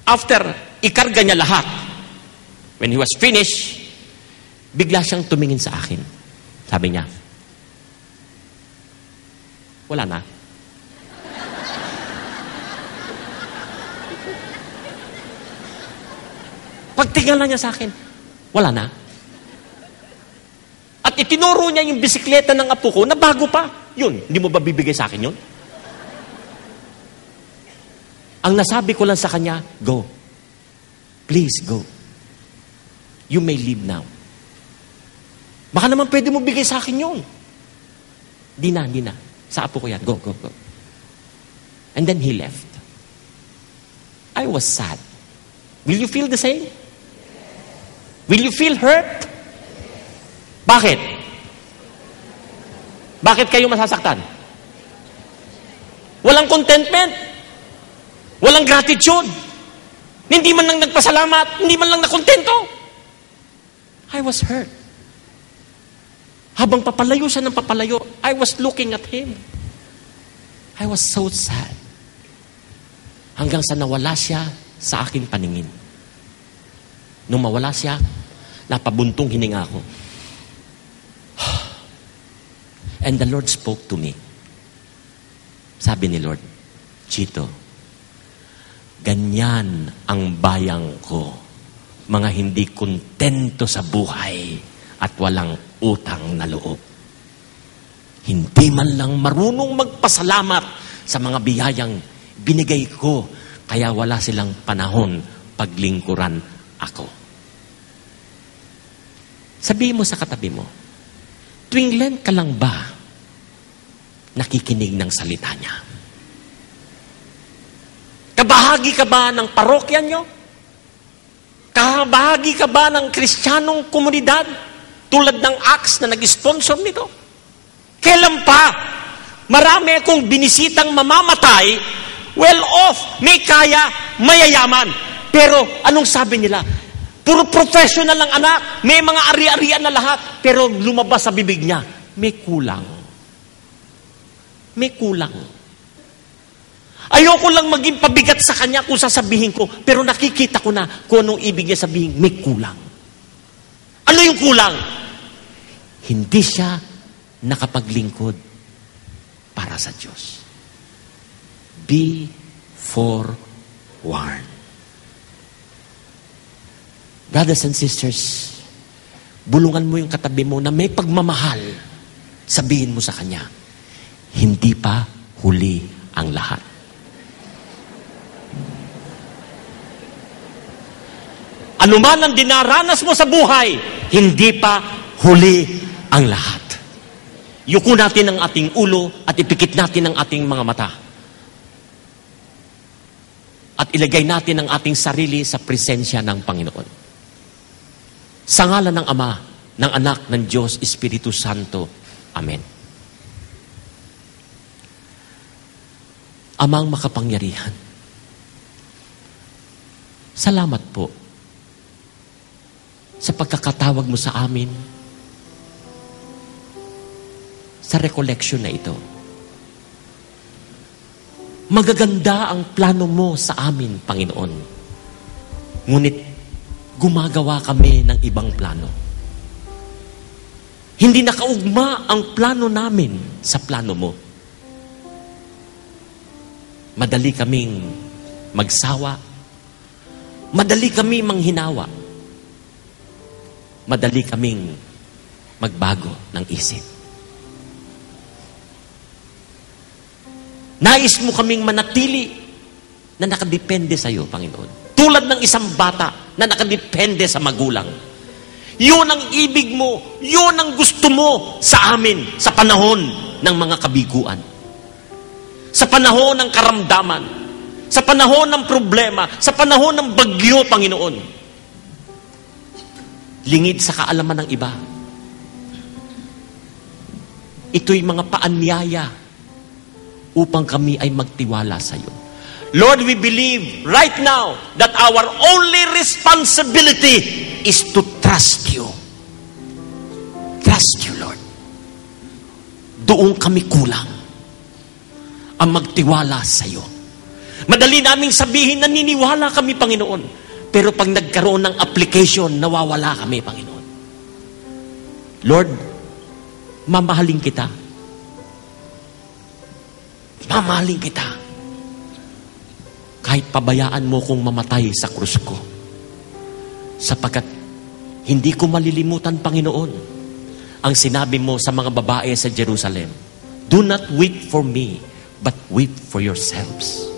after ikarga niya lahat, when he was finished, bigla siyang tumingin sa akin. Sabi niya, wala na. Pagtingala niya sa akin, wala na. At itinuro niya yung bisikleta ng apo ko na bago pa. Yun, hindi mo ba bibigay sa akin yun? Ang nasabi ko lang sa kanya, go. Please, go. You may leave now. Baka naman pwede mo bigay sa akin yun. Di na. Sa apo ko yan. Go. And then he left. I was sad. Will you feel the same? Will you feel hurt? Bakit? Bakit kayo masasaktan? Walang contentment. Walang gratitude. Hindi man lang nagpasalamat. Hindi man lang nakontento. I was hurt. Habang papalayo siya ng papalayo, I was looking at him. I was so sad. Hanggang sa nawala siya sa aking paningin. Nung mawala siya, napabuntong hininga ako. And the Lord spoke to me. Sabi ni Lord, Chito, ganyan ang bayang ko. Mga hindi kontento sa buhay at walang utang na loob. Hindi man lang marunong magpasalamat sa mga biyayang binigay ko, kaya wala silang panahon paglingkuran ako. Sabihin mo sa katabi mo, tuwing Lent ka lang ba nakikinig ng salita niya? Kabahagi ka ba ng parokya nyo? Kabahagi ka ba ng kristyanong komunidad tulad ng Acts na nag-sponsor nito? Kailan pa? Marami akong binisitang mamamatay, well off, may kaya, mayayaman. Pero anong sabi nila? Puro professional ang anak, may mga ari-arian na lahat, pero lumabas sa bibig niya, may kulang. May kulang. Ayoko lang maging pabigat sa kanya kung sasabihin ko, pero nakikita ko na kung anong ibig niya sabihin, may kulang. Ano yung kulang? Hindi siya nakapaglingkod para sa Diyos. Be forewarned. Brothers and sisters, bulungan mo yung katabi mo na may pagmamahal. Sabihin mo sa kanya, hindi pa huli ang lahat. Ano man ang dinaranas mo sa buhay, hindi pa huli ang lahat. Yuko natin ang ating ulo at ipikit natin ang ating mga mata. At ilagay natin ang ating sarili sa presensya ng Panginoon. Sa ngalan ng Ama, ng Anak, ng Diyos, Espiritu Santo. Amen. Amang makapangyarihan, salamat po sa pagkakatawag mo sa amin sa recollection na ito. Magaganda ang plano mo sa amin, Panginoon. Ngunit gumagawa kami ng ibang plano. Hindi nakaugma ang plano namin sa plano mo. Madali kaming magsawa. Madali kami manghinawa. Madali kaming magbago ng isip. Nais mo kaming manatili na nakadepende sa iyo, Panginoon. Tulad ng isang bata na nakadepende sa magulang. Yun ang ibig mo, yun ang gusto mo sa amin sa panahon ng mga kabiguan. Sa panahon ng karamdaman, sa panahon ng problema, sa panahon ng bagyo, Panginoon. Lingid sa kaalaman ng iba. Ito'y mga paanyaya upang kami ay magtiwala sa iyo. Lord, we believe right now that our only responsibility is to trust you. Trust you, Lord. Doon kami kulang. ang magtiwala sa iyo. Madali naming sabihin, naniniwala kami, Panginoon. Pero pag nagkaroon ng application, nawawala kami, Panginoon. Lord, mamahalin kita. Mamahalin kita. Kahit pabayaan mo kong mamatay sa krus ko. Sapagkat hindi ko malilimutan, Panginoon, ang sinabi mo sa mga babae sa Jerusalem, do not weep for me, but weep for yourselves.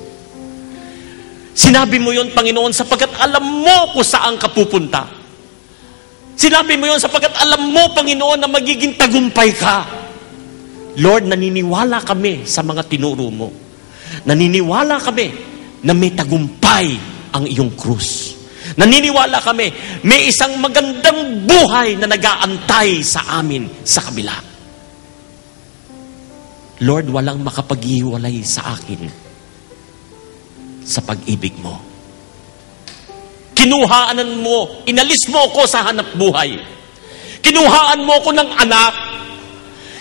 Sinabi mo yon, Panginoon, sapagkat alam mo kung saan ka pupunta. Sinabi mo yon sapagkat alam mo, Panginoon, na magiging tagumpay ka. Lord, naniniwala kami sa mga tinuro mo. Naniniwala kami na may tagumpay ang iyong krus. Naniniwala kami, may isang magandang buhay na nag-aantay sa amin sa kabila. Lord, walang makapaghiwalay sa akin sa pag-ibig mo. Kinuhaanan mo, inalis mo ko sa hanap buhay. Kinuhaan mo ko ng anak.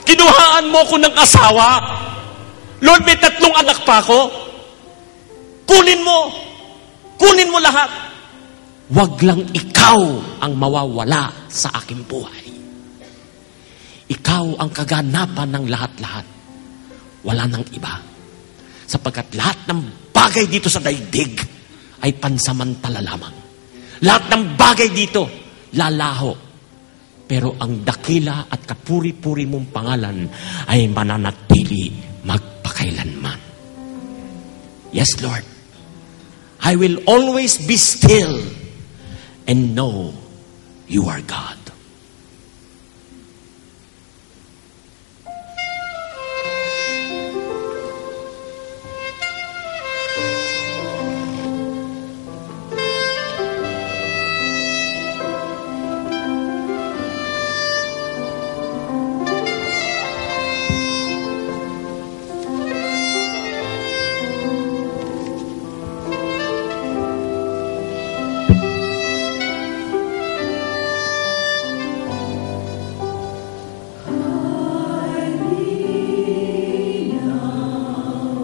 Kinuhaan mo ko ng asawa. Lord, may 3 anak pa ako. Kunin mo lahat. Wag lang ikaw ang mawawala sa aking buhay. Ikaw ang kaganapan ng lahat-lahat. Wala nang iba. Sapagkat lahat ng bagay dito sa daigdig ay pansamantala lamang. Lahat ng bagay dito, lalaho. Pero ang dakila at kapuri-puri mong pangalan ay mananatili magpakailanman. Yes, Lord. I will always be still and know you are God.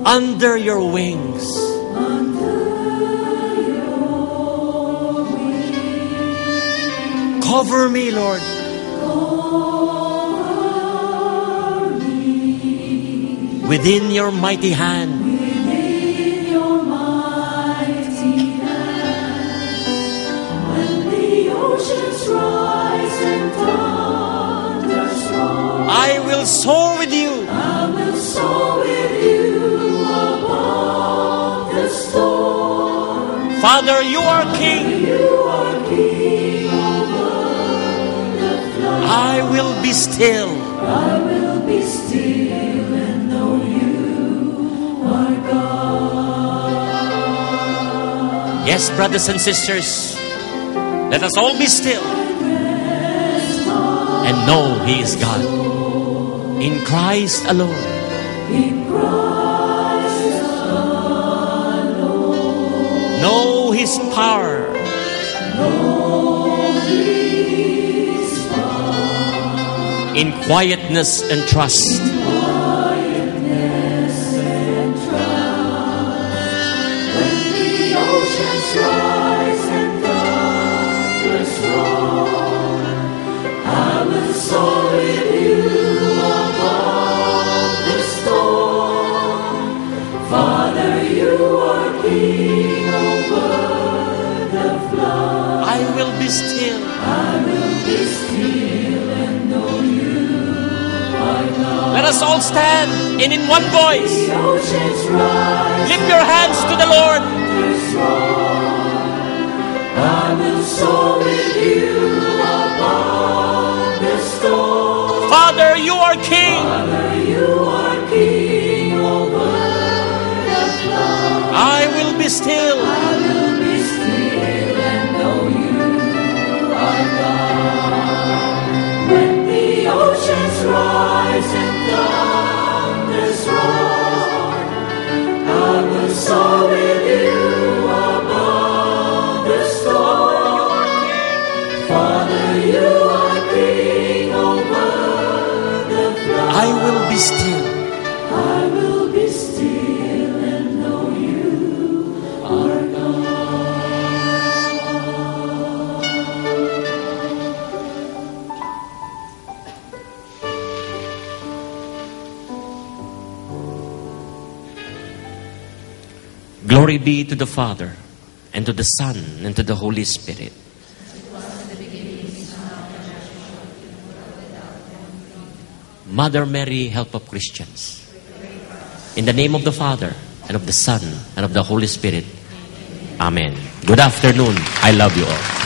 Under your wings. Cover me, Lord. Within your mighty hand. When the oceans rise and thunders roar, I will soar with you. I will soar with you. Father, you are King. I will be still. I will be still and know you are God. Yes, brothers and sisters, let us all be still and know He is God. In Christ alone. In Christ alone. Know His power. Know His power. In quietness and trust. Quietness and trust. When the oceans rise and thunders roar, I will soar with you above the storm. Father, you are King over the flood. I will be still. I will be still and know you are God. Let us all stand and in one voice The oceans rise, lift your hands to the Lord. thunders roar. I will soar with you above the storm. Father, you are King. Father, you are King over the flood. I will be still. I will be still and know you are God. When the oceans rise and thunders roar, I will soar with you above the storm. Father, you are King over the flood. I will be still. I will be still. Glory be to the Father, and to the Son, and to the Holy Spirit. Mother Mary, help of Christians. In the name of the Father, and of the Son, and of the Holy Spirit. Amen. Good afternoon. I love you all.